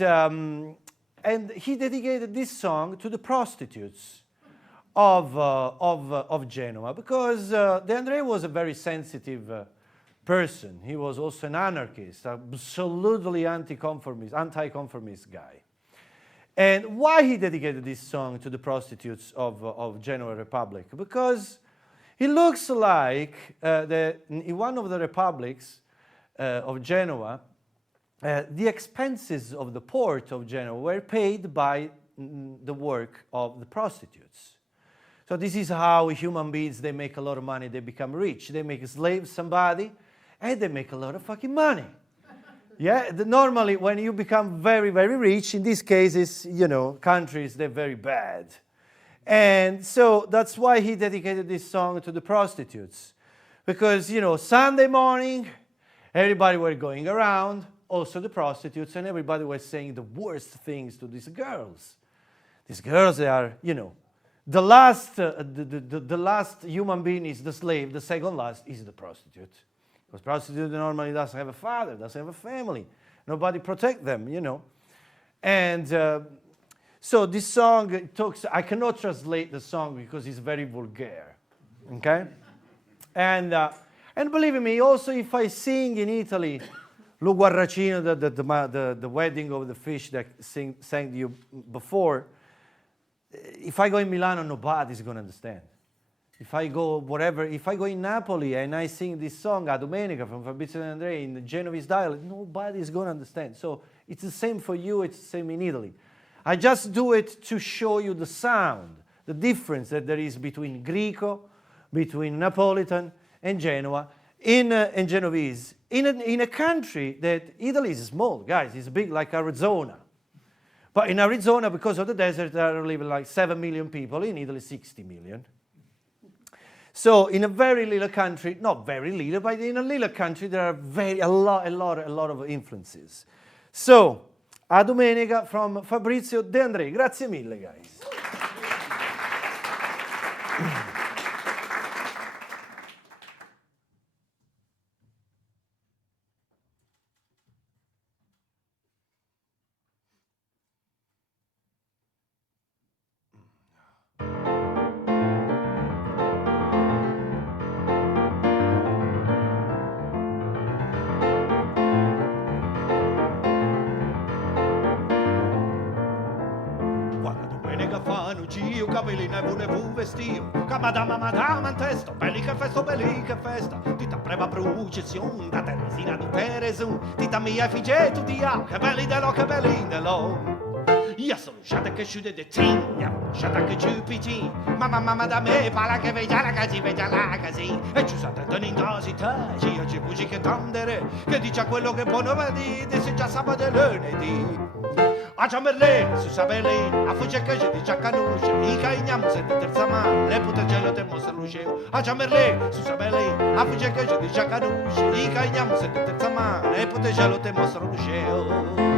he dedicated this song to the prostitutes of Genoa, because De André was a very sensitive person. He was also an anarchist, absolutely anti-conformist guy. And why he dedicated this song to the prostitutes of Genoa Republic? Because it looks like in one of the republics of Genoa, the expenses of the port of Genoa were paid by the work of the prostitutes. So this is how human beings, they make a lot of money, they become rich. They make a slave somebody, and they make a lot of fucking money. Yeah, normally when you become very, very rich, in these cases, countries, they're very bad. And so that's why he dedicated this song to the prostitutes. Because, Sunday morning, everybody were going around, also the prostitutes, and everybody was saying the worst things to these girls. These girls, they are, the last human being is the slave, the second last is the prostitute. Because prostitute normally doesn't have a father, doesn't have a family. Nobody protect them, And so this song talks, I cannot translate the song because it's very vulgar, okay? And believe me, also if I sing in Italy, Lo Guarracino, the wedding of the fish that sang to you before, if I go in Milano, nobody's going to understand. If I go in Napoli and I sing this song, A Domenica, from Fabrizio De André, in the Genovese dialect, nobody's going to understand. So it's the same for you, it's the same in Italy. I just do it to show you the sound, the difference that there is between Greco, between Napolitan and Genoa, in Genovese, in a country that Italy is small, guys, it's big like Arizona. But in Arizona, because of the desert, there are living like 7 million people. In Italy, 60 million. So in a very little country, not very little, but in a little country, there are a lot of influences. So, A Domenica from Fabrizio De André. Grazie mille, guys. Capelli nevu vestio, ca madama in testa, belli che festa, tita preva processione, da Teresina do Teresu, tita mia figetu dia, che belli dello. Io sono sciata che sciude de tigna, sciata che ciupiti, mamma da me, pala che vegia la casi, e ci sa tenta n'indosita, ci bugi che tondere, che dice quello che buono vedi, se già sabato e lunedì. A Ciamberlè, su Sabelli, a fugge che ci dice a Canuccia, i cagnam se di terza mano, le pute gelo te mostra luceo. A Ciamberlè, su Sabelli, a fugge che ci dice a Canuccia, i cagnam se di terza mano, le pute gelo te mostra luceo.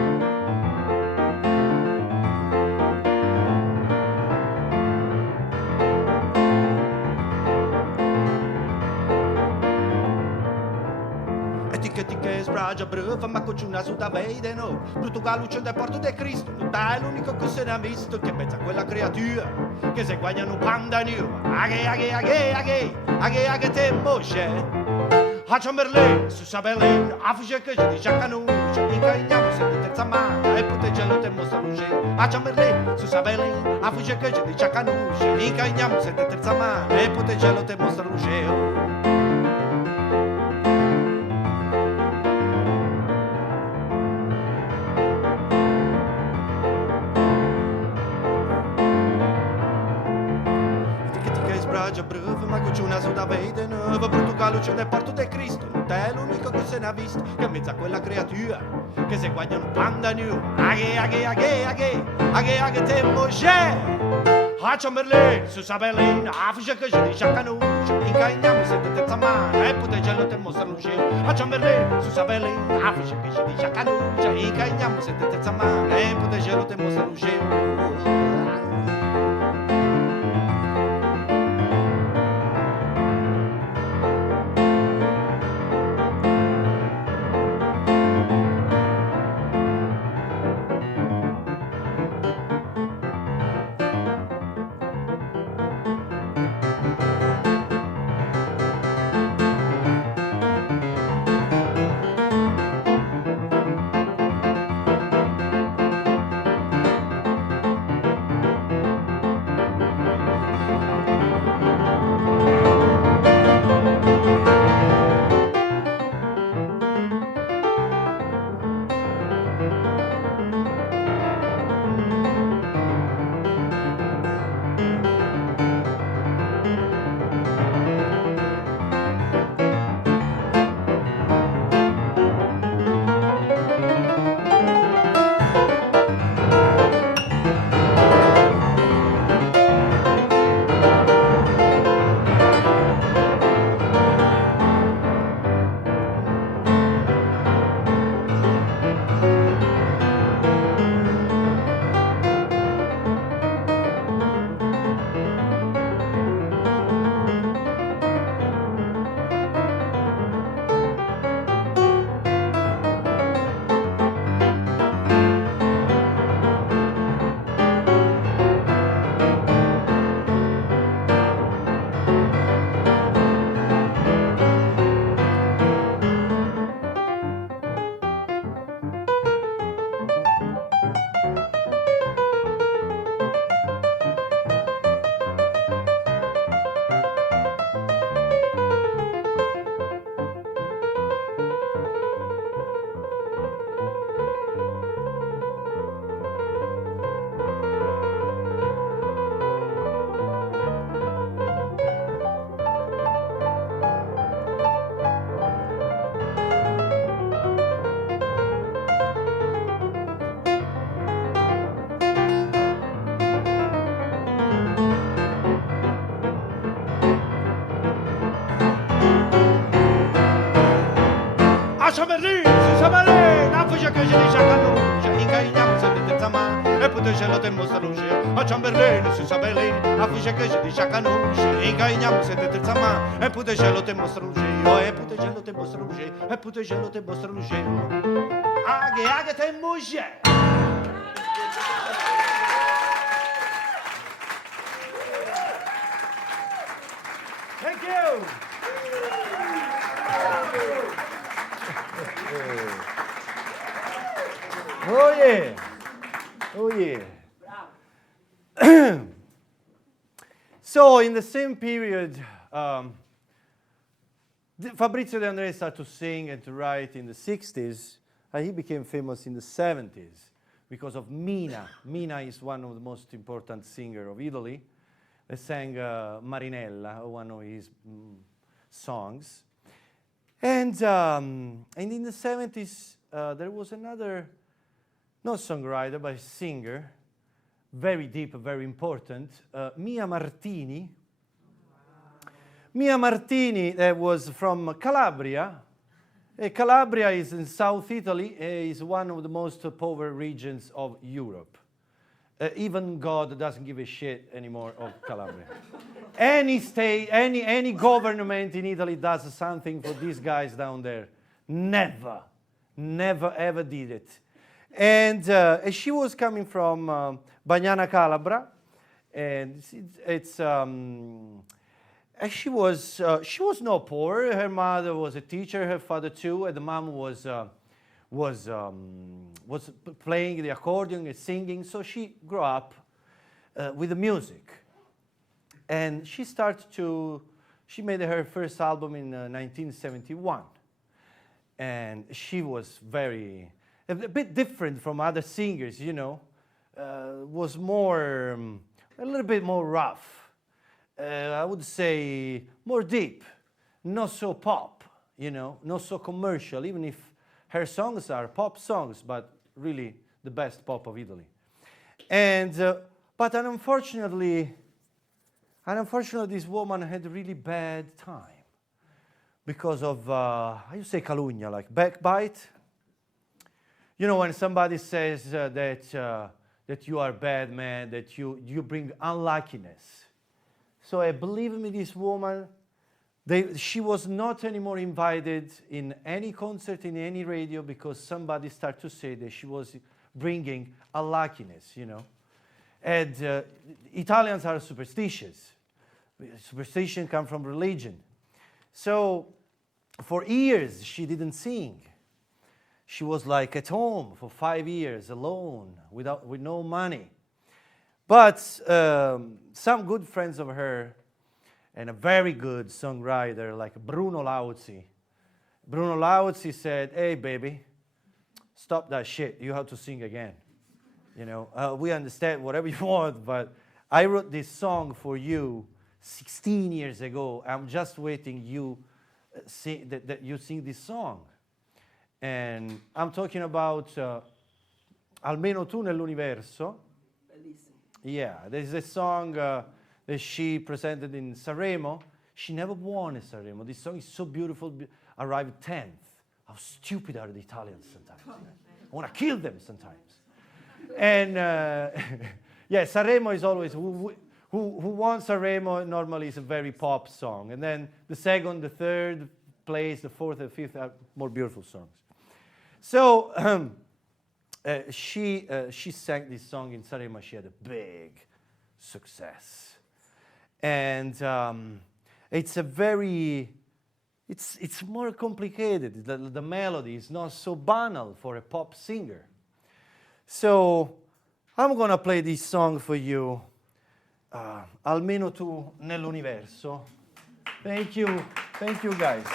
Che sbragia brava ma cocciuna su da veide no Portogallo c'è da Porto de Cristo non dai l'unico che se ne ha visto che pensa quella creatura che se guagliano panda new aghe te mosce a Ciamberlè su Sabellino a fugge che ci dice a Canuccia i cagnamo se terza mano e pute gelo te mostra luce a ciamberle su sabele a fugge che ci dice canucce in cagnam se te terza mano e pute gelo te mostra luce ma c'è una soda vede nuova Portogallo c'è nel porto di Cristo è l'unico che se ne ha visto che in mezzo a quella creatura che se guagna un panda new aghe te moje a Chamberlain su Sabellin a fugge che ci dice a canuccia in cagnamo se te terza mano e pute gelo te mostra luce a Chamberlain su Sabellin a fugge che ci dice a canuccia in cagnamo se te terza mano e pute gelo te mostra luce la fugge che ci dice a canuccia in cagnamo se te terza mano e pute gelo te mostra luce a Chamberlain su Sabellin la fugge che ci dice a canuccia in cagnamo se te terza mano e pute gelo te mostra luce e pute gelo te mostra luce e pute gelo te mostra luce aghe te moje Thank you. Oh yeah. Oh yeah. So in the same period, Fabrizio De André started to sing and to write in the 60s, and he became famous in the 70s because of Mina. Mina is one of the most important singers of Italy. They sang Marinella, one of his songs. And in the 70s, there was another, not songwriter, but a singer, very deep, very important, Mia Martini. Mia Martini was from Calabria. Calabria is in South Italy, is one of the most poor regions of Europe. Even God doesn't give a shit anymore of Calabria. Any state, any government in Italy does something for these guys down there. Never ever did it. And she was coming from Bagnana Calabra, and she was not poor. Her mother was a teacher, her father too, and the mom was playing the accordion and singing. So she grew up with the music. And she made her first album in 1971. And she was a bit different from other singers, you know. Was more, a little bit more rough. I would say more deep, not so pop, you know, not so commercial, even if her songs are pop songs, but really the best pop of Italy. And, but unfortunately, this woman had a really bad time because of, how you say calunnia, like backbite? You know, when somebody says that you are bad man, that you bring unluckiness. So believe me, this woman, she was not anymore invited in any concert, in any radio, because somebody started to say that she was bringing unluckiness, you know. And Italians are superstitious. Superstition comes from religion. So for years, she didn't sing. She was like at home for 5 years, alone, with no money. But some good friends of her, and a very good songwriter like Bruno Lauzi said, "Hey, baby, stop that shit. You have to sing again. You know, we understand whatever you want, but I wrote this song for you 16 years ago. I'm just waiting that you sing this song." And I'm talking about Almeno tu nell'universo. Bellissimo. Yeah, there's a song that she presented in Sanremo. She never won in Sanremo. This song is so beautiful, arrived 10th. How stupid are the Italians sometimes? I want to kill them sometimes. And yeah, Sanremo is always, who won Sanremo normally is a very pop song. And then the second, the third place, the fourth and fifth are more beautiful songs. So she sang this song in Sanremo. She had a big success. And it's more complicated. The melody is not so banal for a pop singer. So I'm going to play this song for you, Almeno tu nell'universo. Thank you guys.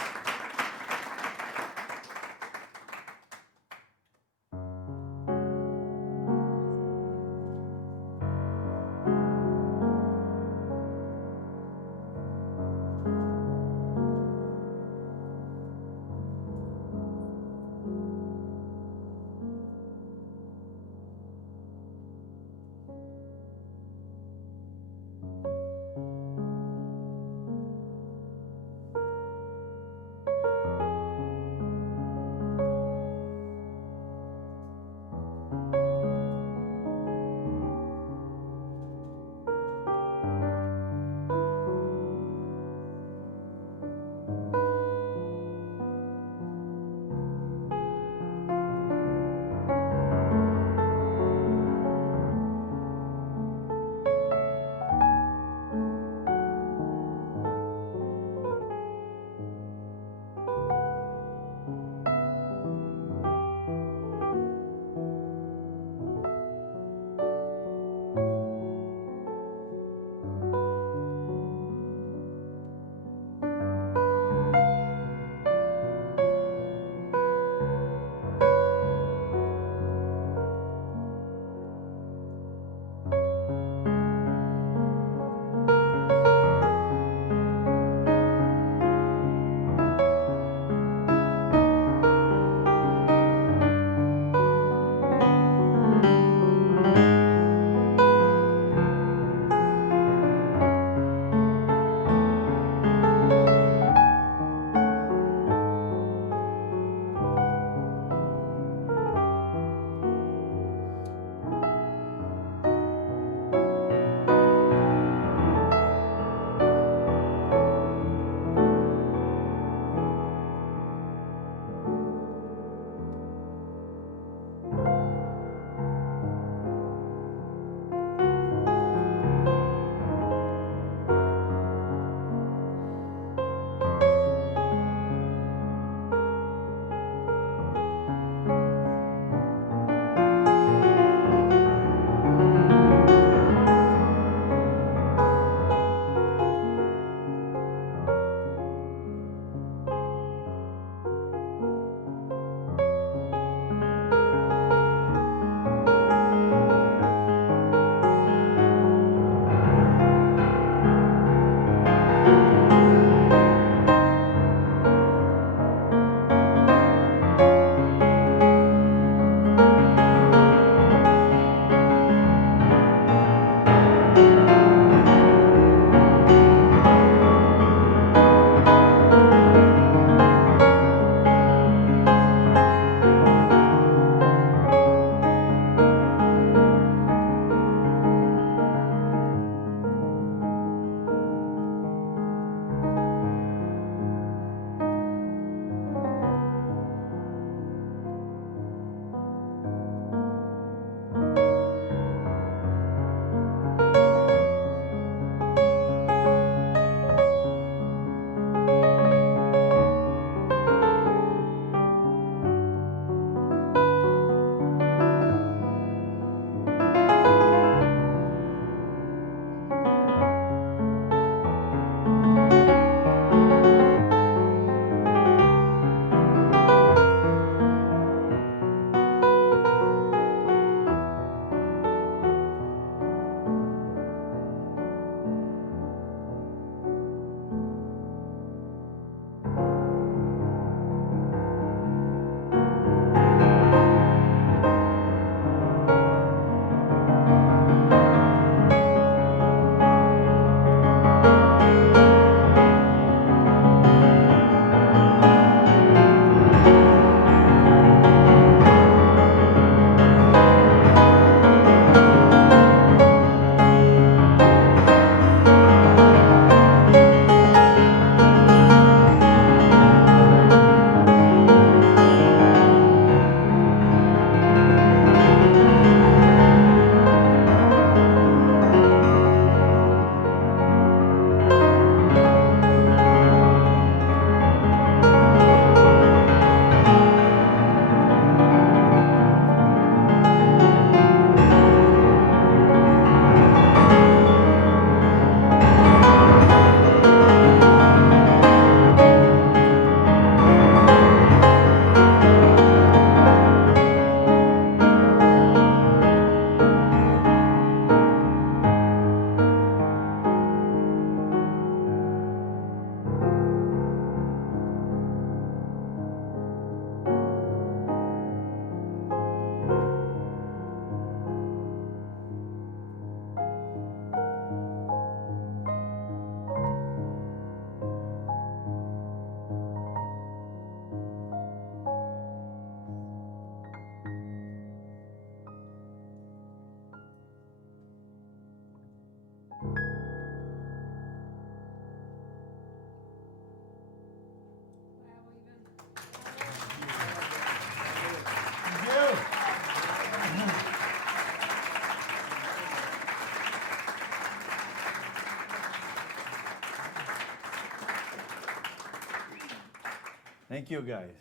Thank you, guys.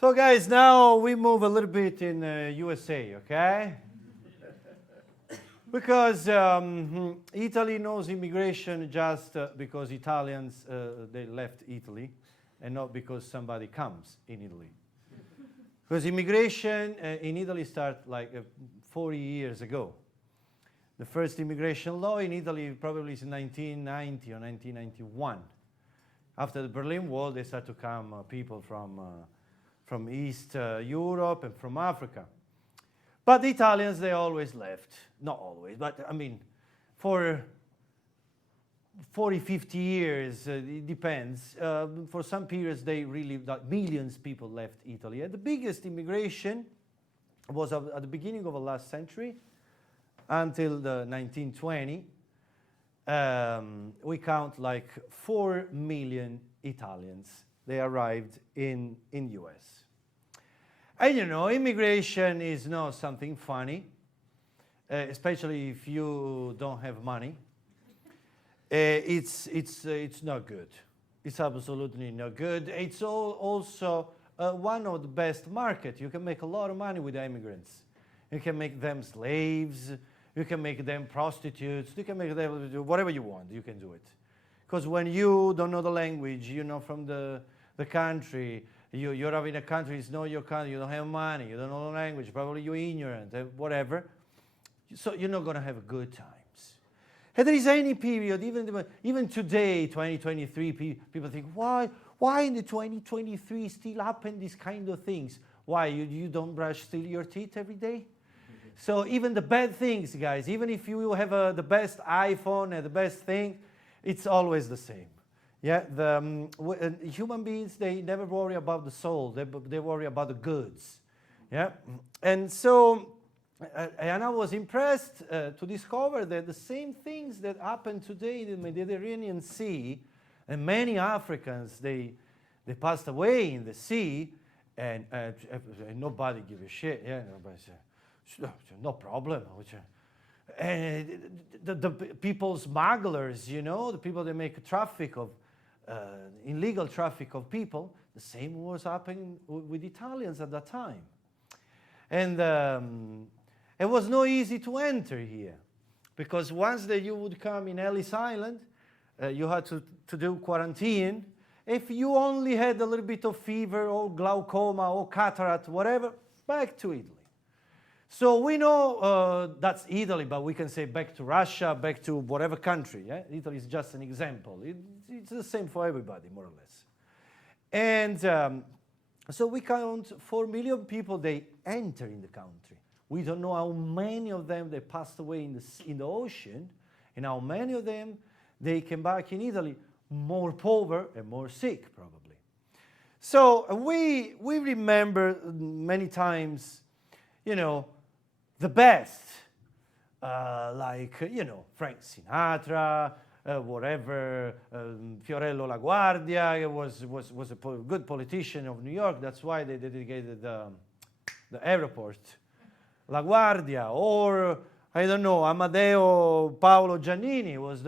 So, guys, now we move a little bit in USA, okay? Because Italy knows immigration just because Italians, they left Italy, and not because somebody comes in Italy. Because immigration in Italy started like 40 years ago. The first immigration law in Italy probably is 1990 or 1991. After the Berlin Wall, they started to come people from East Europe and from Africa. But the Italians, they always left. Not always, but I mean, for 40, 50 years, it depends. For some periods, they really, like millions of people left Italy. And the biggest immigration was at the beginning of the last century until the 1920. We count like 4 million Italians. They arrived in US. And you know, immigration is not something funny, especially if you don't have money. It's not good. It's absolutely not good. It's also one of the best markets. You can make a lot of money with immigrants. You can make them slaves. You can make them prostitutes. You can make them do whatever you want. You can do it. Because when you don't know the language, you're not from the country, you're in a country, it's not your country, you don't have money, you don't know the language, probably you're ignorant, whatever. So you're not going to have good times. And there is any period, even today, 2023, people think, why in the 2023 still happen these kind of things? Why, you don't brush still your teeth every day? So even the bad things, guys, even if you have the best iPhone and the best thing, it's always the same. Yeah, human beings, they never worry about the soul. They worry about the goods. Yeah, and so, and I was impressed to discover that the same things that happen today in the Mediterranean Sea, and many Africans, they passed away in the sea, and nobody give a shit. Yeah, nobody said, no problem. And the people smugglers, you know, the people that make traffic of illegal traffic of people, the same was happening with Italians at that time. And it was not easy to enter here, because once that you would come in Ellis Island, you had to do quarantine. If you only had a little bit of fever or glaucoma or cataract, whatever, back to Italy. So we know that's Italy, but we can say back to Russia, back to whatever country. Yeah? Italy is just an example. It's the same for everybody, more or less. And so we count 4 million people, they enter in the country. We don't know how many of them they passed away in the ocean, and how many of them they came back in Italy more poor and more sick, probably. So we remember many times, you know, the best, like, you know, Frank Sinatra, whatever, Fiorello LaGuardia was a good politician of New York. That's why they dedicated the airport, LaGuardia, or I don't know, Amadeo Paolo Giannini was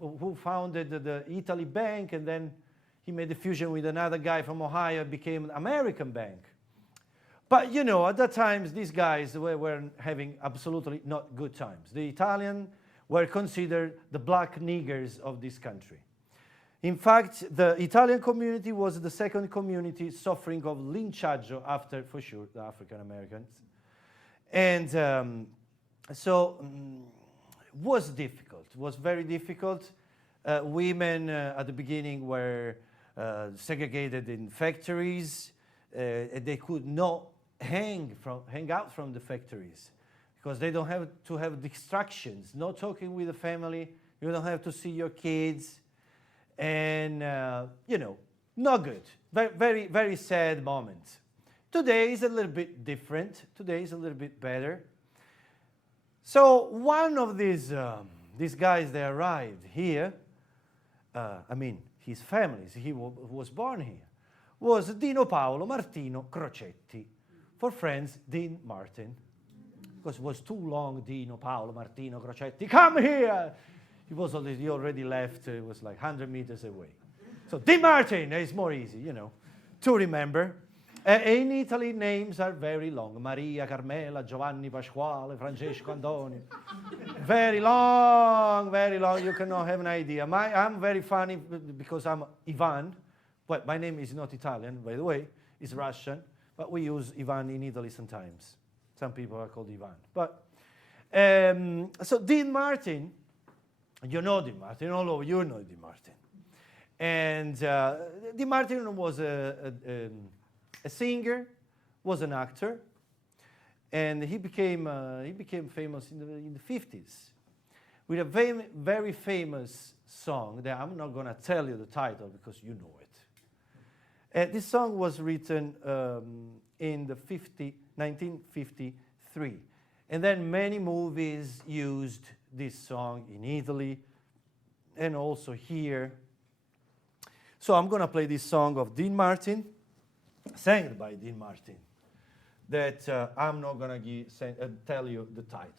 who founded the Italy Bank, and then he made a fusion with another guy from Ohio, became American Bank. But, you know, at that time, these guys were having absolutely not good times. The Italians were considered the black niggers of this country. In fact, the Italian community was the second community suffering of linciaggio after, for sure, the African Americans. And so it was difficult. It was very difficult. Women at the beginning were segregated in factories. They could not hang out from the factories because they don't have to have distractions, no talking with the family, you don't have to see your kids, and you know, not good. Very, very sad moment. Today is a little bit different. Today is a little bit better. So one of these guys that arrived here, I mean his family, he was born here, was Dino Paolo Martino Crocetti. For friends, Dean Martin. Because it was too long, Dino Paolo Martino Crocetti, come here! He already left, it was like 100 meters away. So Dean Martin is more easy, to remember. In Italy, names are very long. Maria, Carmela, Giovanni, Pasquale, Francesco, Antonio. Very long, very long. You cannot have an idea. I'm very funny because I'm Ivan. Well, my name is not Italian, by the way. It's Russian. But we use Ivan in Italy sometimes. Some people are called Ivan. But so Dean Martin, you know Dean Martin. All of you know Dean Martin. And Dean Martin was a singer, was an actor, and he became famous in the 50s with a very famous song that I'm not going to tell you the title because you know it. This song was written in the 1953, and then many movies used this song in Italy and also here. So I'm going to play this song of Dean Martin, sang by Dean Martin, that I'm not going to tell you the title.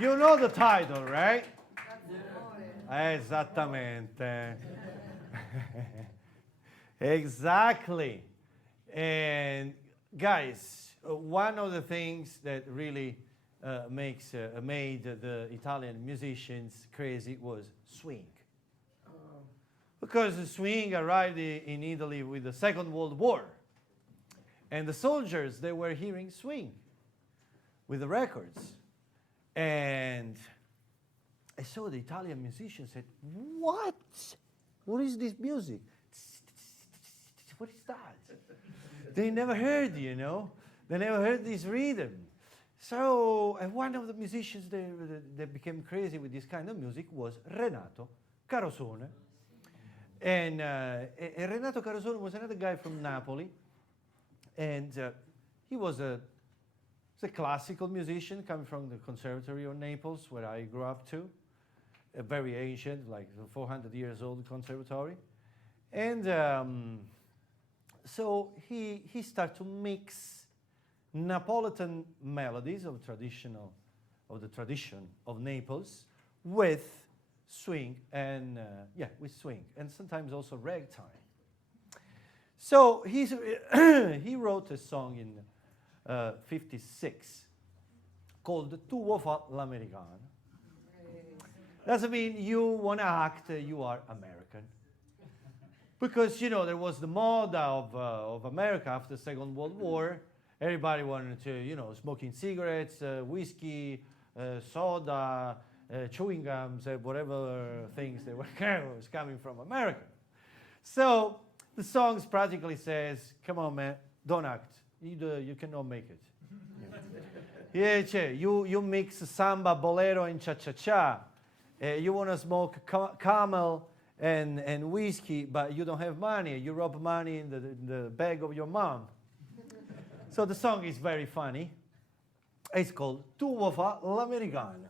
You know the title, right? Esattamente. Exactly. And guys, one of the things that really made the Italian musicians crazy was swing. Because the swing arrived in Italy with the Second World War. And the soldiers, they were hearing swing with the records. And I saw the Italian musicians said, what? What is this music? What is that? They never heard, you know. They never heard this rhythm. So one of the musicians that became crazy with this kind of music was Renato Carosone. And Renato Carosone was another guy from Napoli. And he was a classical musician coming from the Conservatory of Naples, where I grew up to. A very ancient, like 400 years old conservatory. And so he started to mix Napolitan melodies of the tradition of Naples with swing and sometimes also ragtime. So he wrote a song in '56 called "Tuo fa l'americano." Doesn't mean you want to act you are American. Because, you know, there was the mode of America after the Second World War. Everybody wanted to, you know, smoking cigarettes, whiskey, soda, chewing gums, whatever things they were was coming from America. So the songs practically says, come on, man, don't act. You cannot make it. You mix samba, bolero, and cha-cha-cha. You want to smoke camel and whiskey, but you don't have money. You rob money in the bag of your mom. So the song is very funny. It's called Tuo fa l'americano.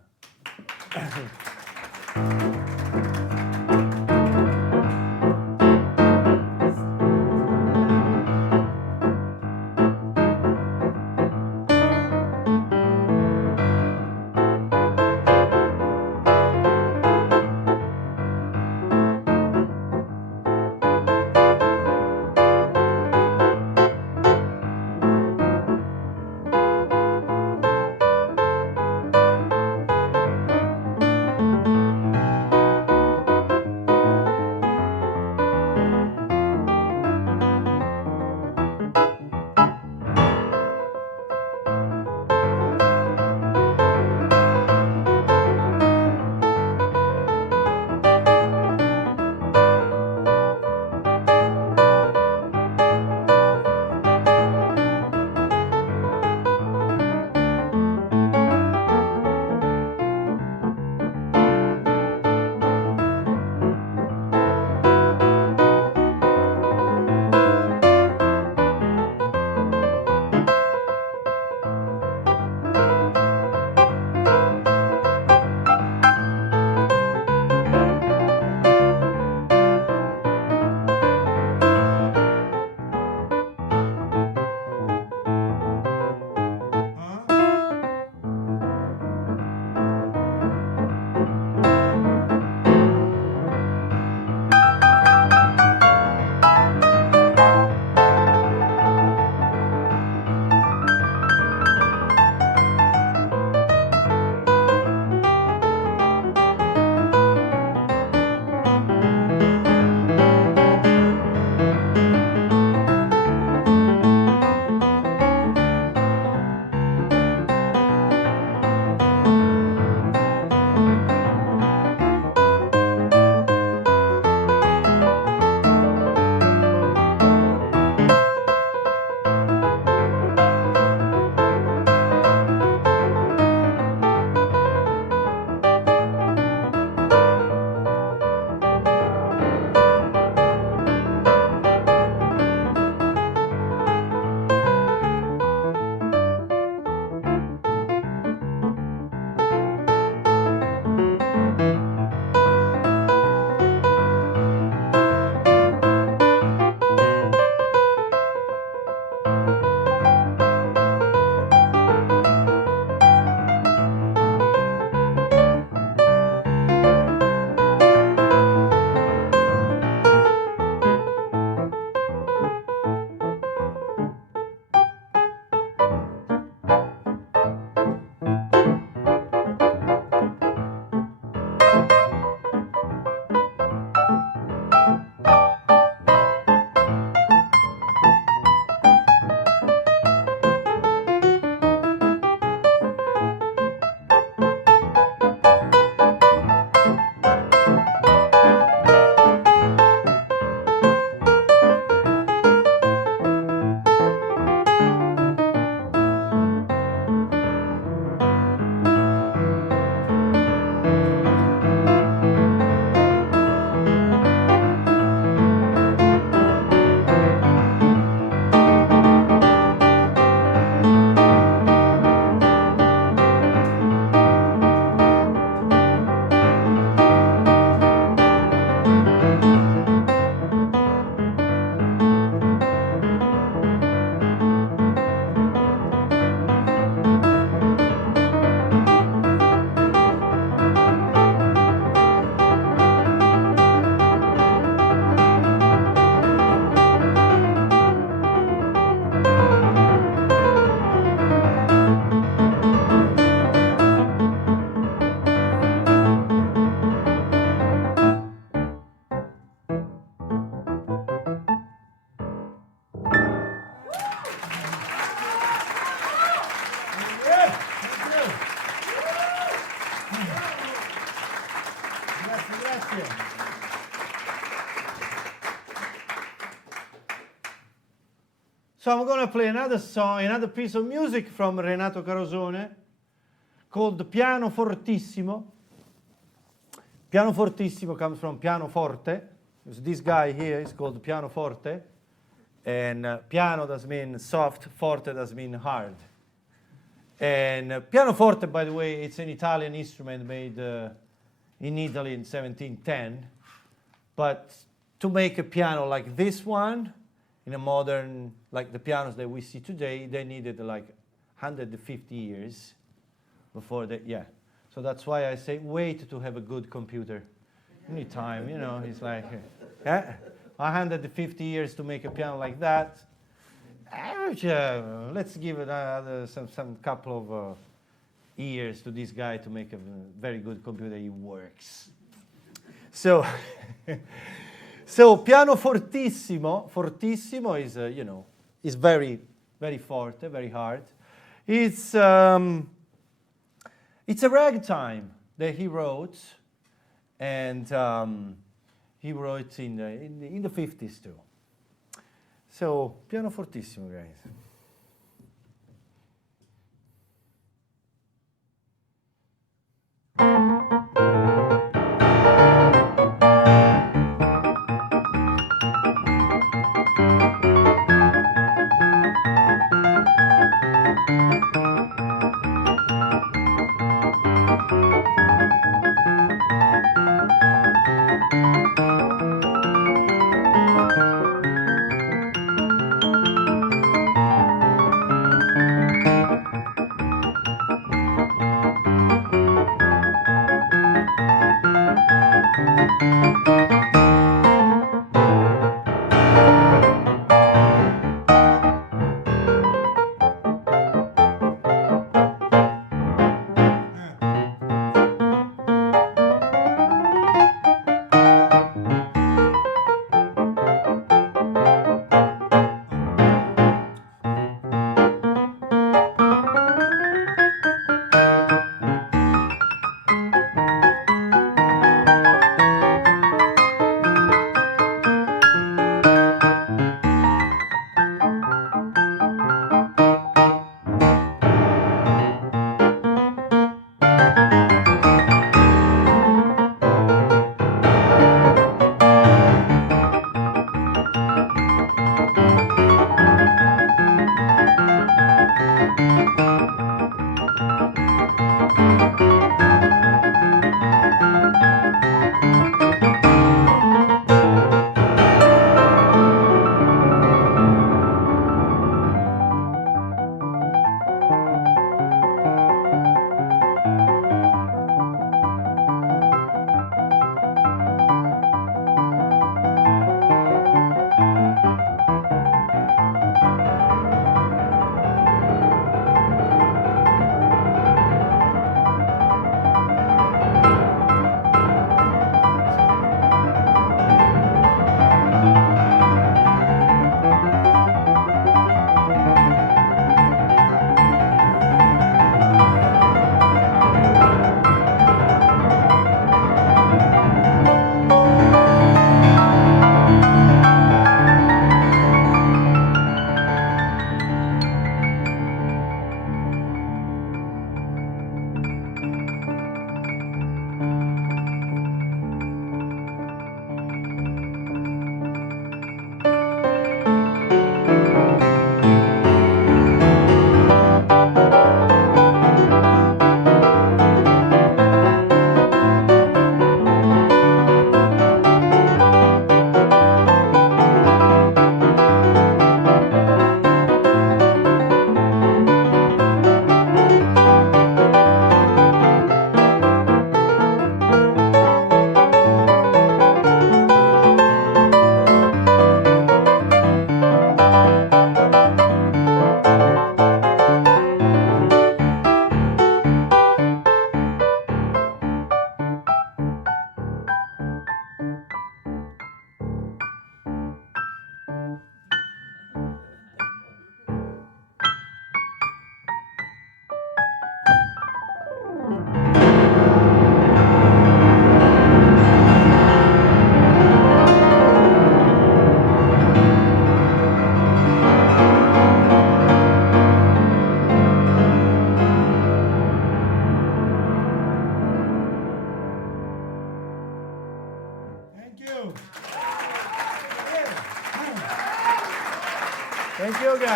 So I'm going to play another song, another piece of music from Renato Carosone called Piano Fortissimo. Piano Fortissimo comes from pianoforte. This guy here is called pianoforte. And piano does mean soft, forte does mean hard. And pianoforte, by the way, it's an Italian instrument made in Italy in 1710. But to make a piano like this one, in a modern, like the pianos that we see today, they needed like 150 years before they, yeah. So that's why I say wait to have a good computer. You need time, you know, it's like, 150 years to make a piano like that. Let's give it some couple of years to this guy to make a very good computer. He works. So, so piano fortissimo. Fortissimo is is very, very forte, very hard. It's a ragtime that he wrote, and he wrote in the 50s too. So piano fortissimo, guys.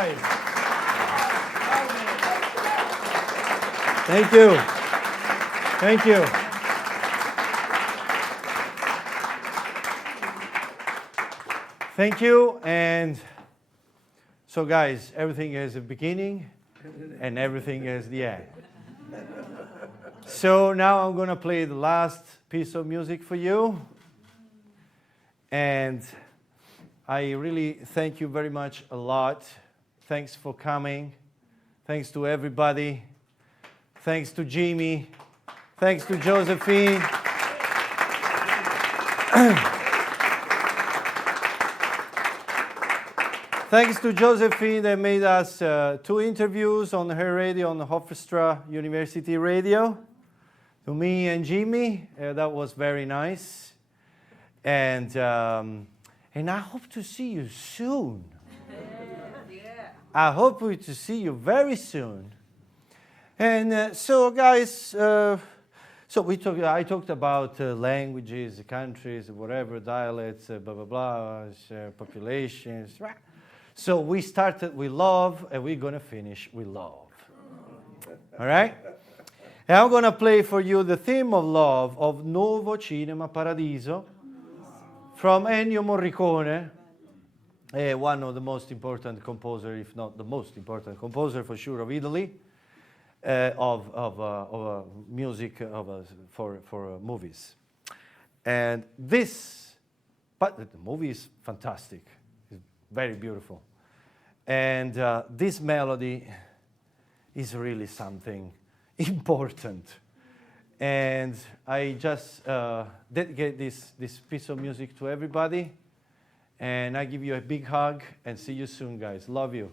guys. Thank you. Thank you. Thank you. And so, guys, everything has a beginning and everything has the end. So now I'm going to play the last piece of music for you. And I really thank you very much a lot. Thanks for coming. Thanks to everybody. Thanks to Jimmy. Thanks to Josephine. Thanks to Josephine that made us 2 interviews on her radio, on the Hofstra University radio. To me and Jimmy, that was very nice. And I hope to see you soon. I hope to see you very soon. And so, guys, I talked about languages, countries, whatever, dialects, blah, blah, blah, populations. So we started with love, and we're going to finish with love. All right? And I'm going to play for you the theme of love of Nuovo Cinema Paradiso from Ennio Morricone, one of the most important composers, if not the most important composer for sure of Italy, of music for movies. And but the movie is fantastic. It's very beautiful. And this melody is really something important. And I just dedicate this piece of music to everybody. And I give you a big hug and see you soon, guys. Love you.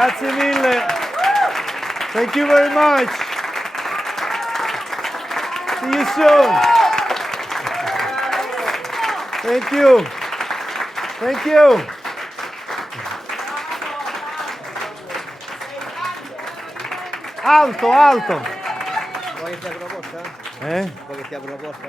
Grazie mille. Thank you very much. See you soon. Thank you. Thank you. Alto, alto. Vuoi che ti apro la porta? Eh? Vuoi che ti apro la porta?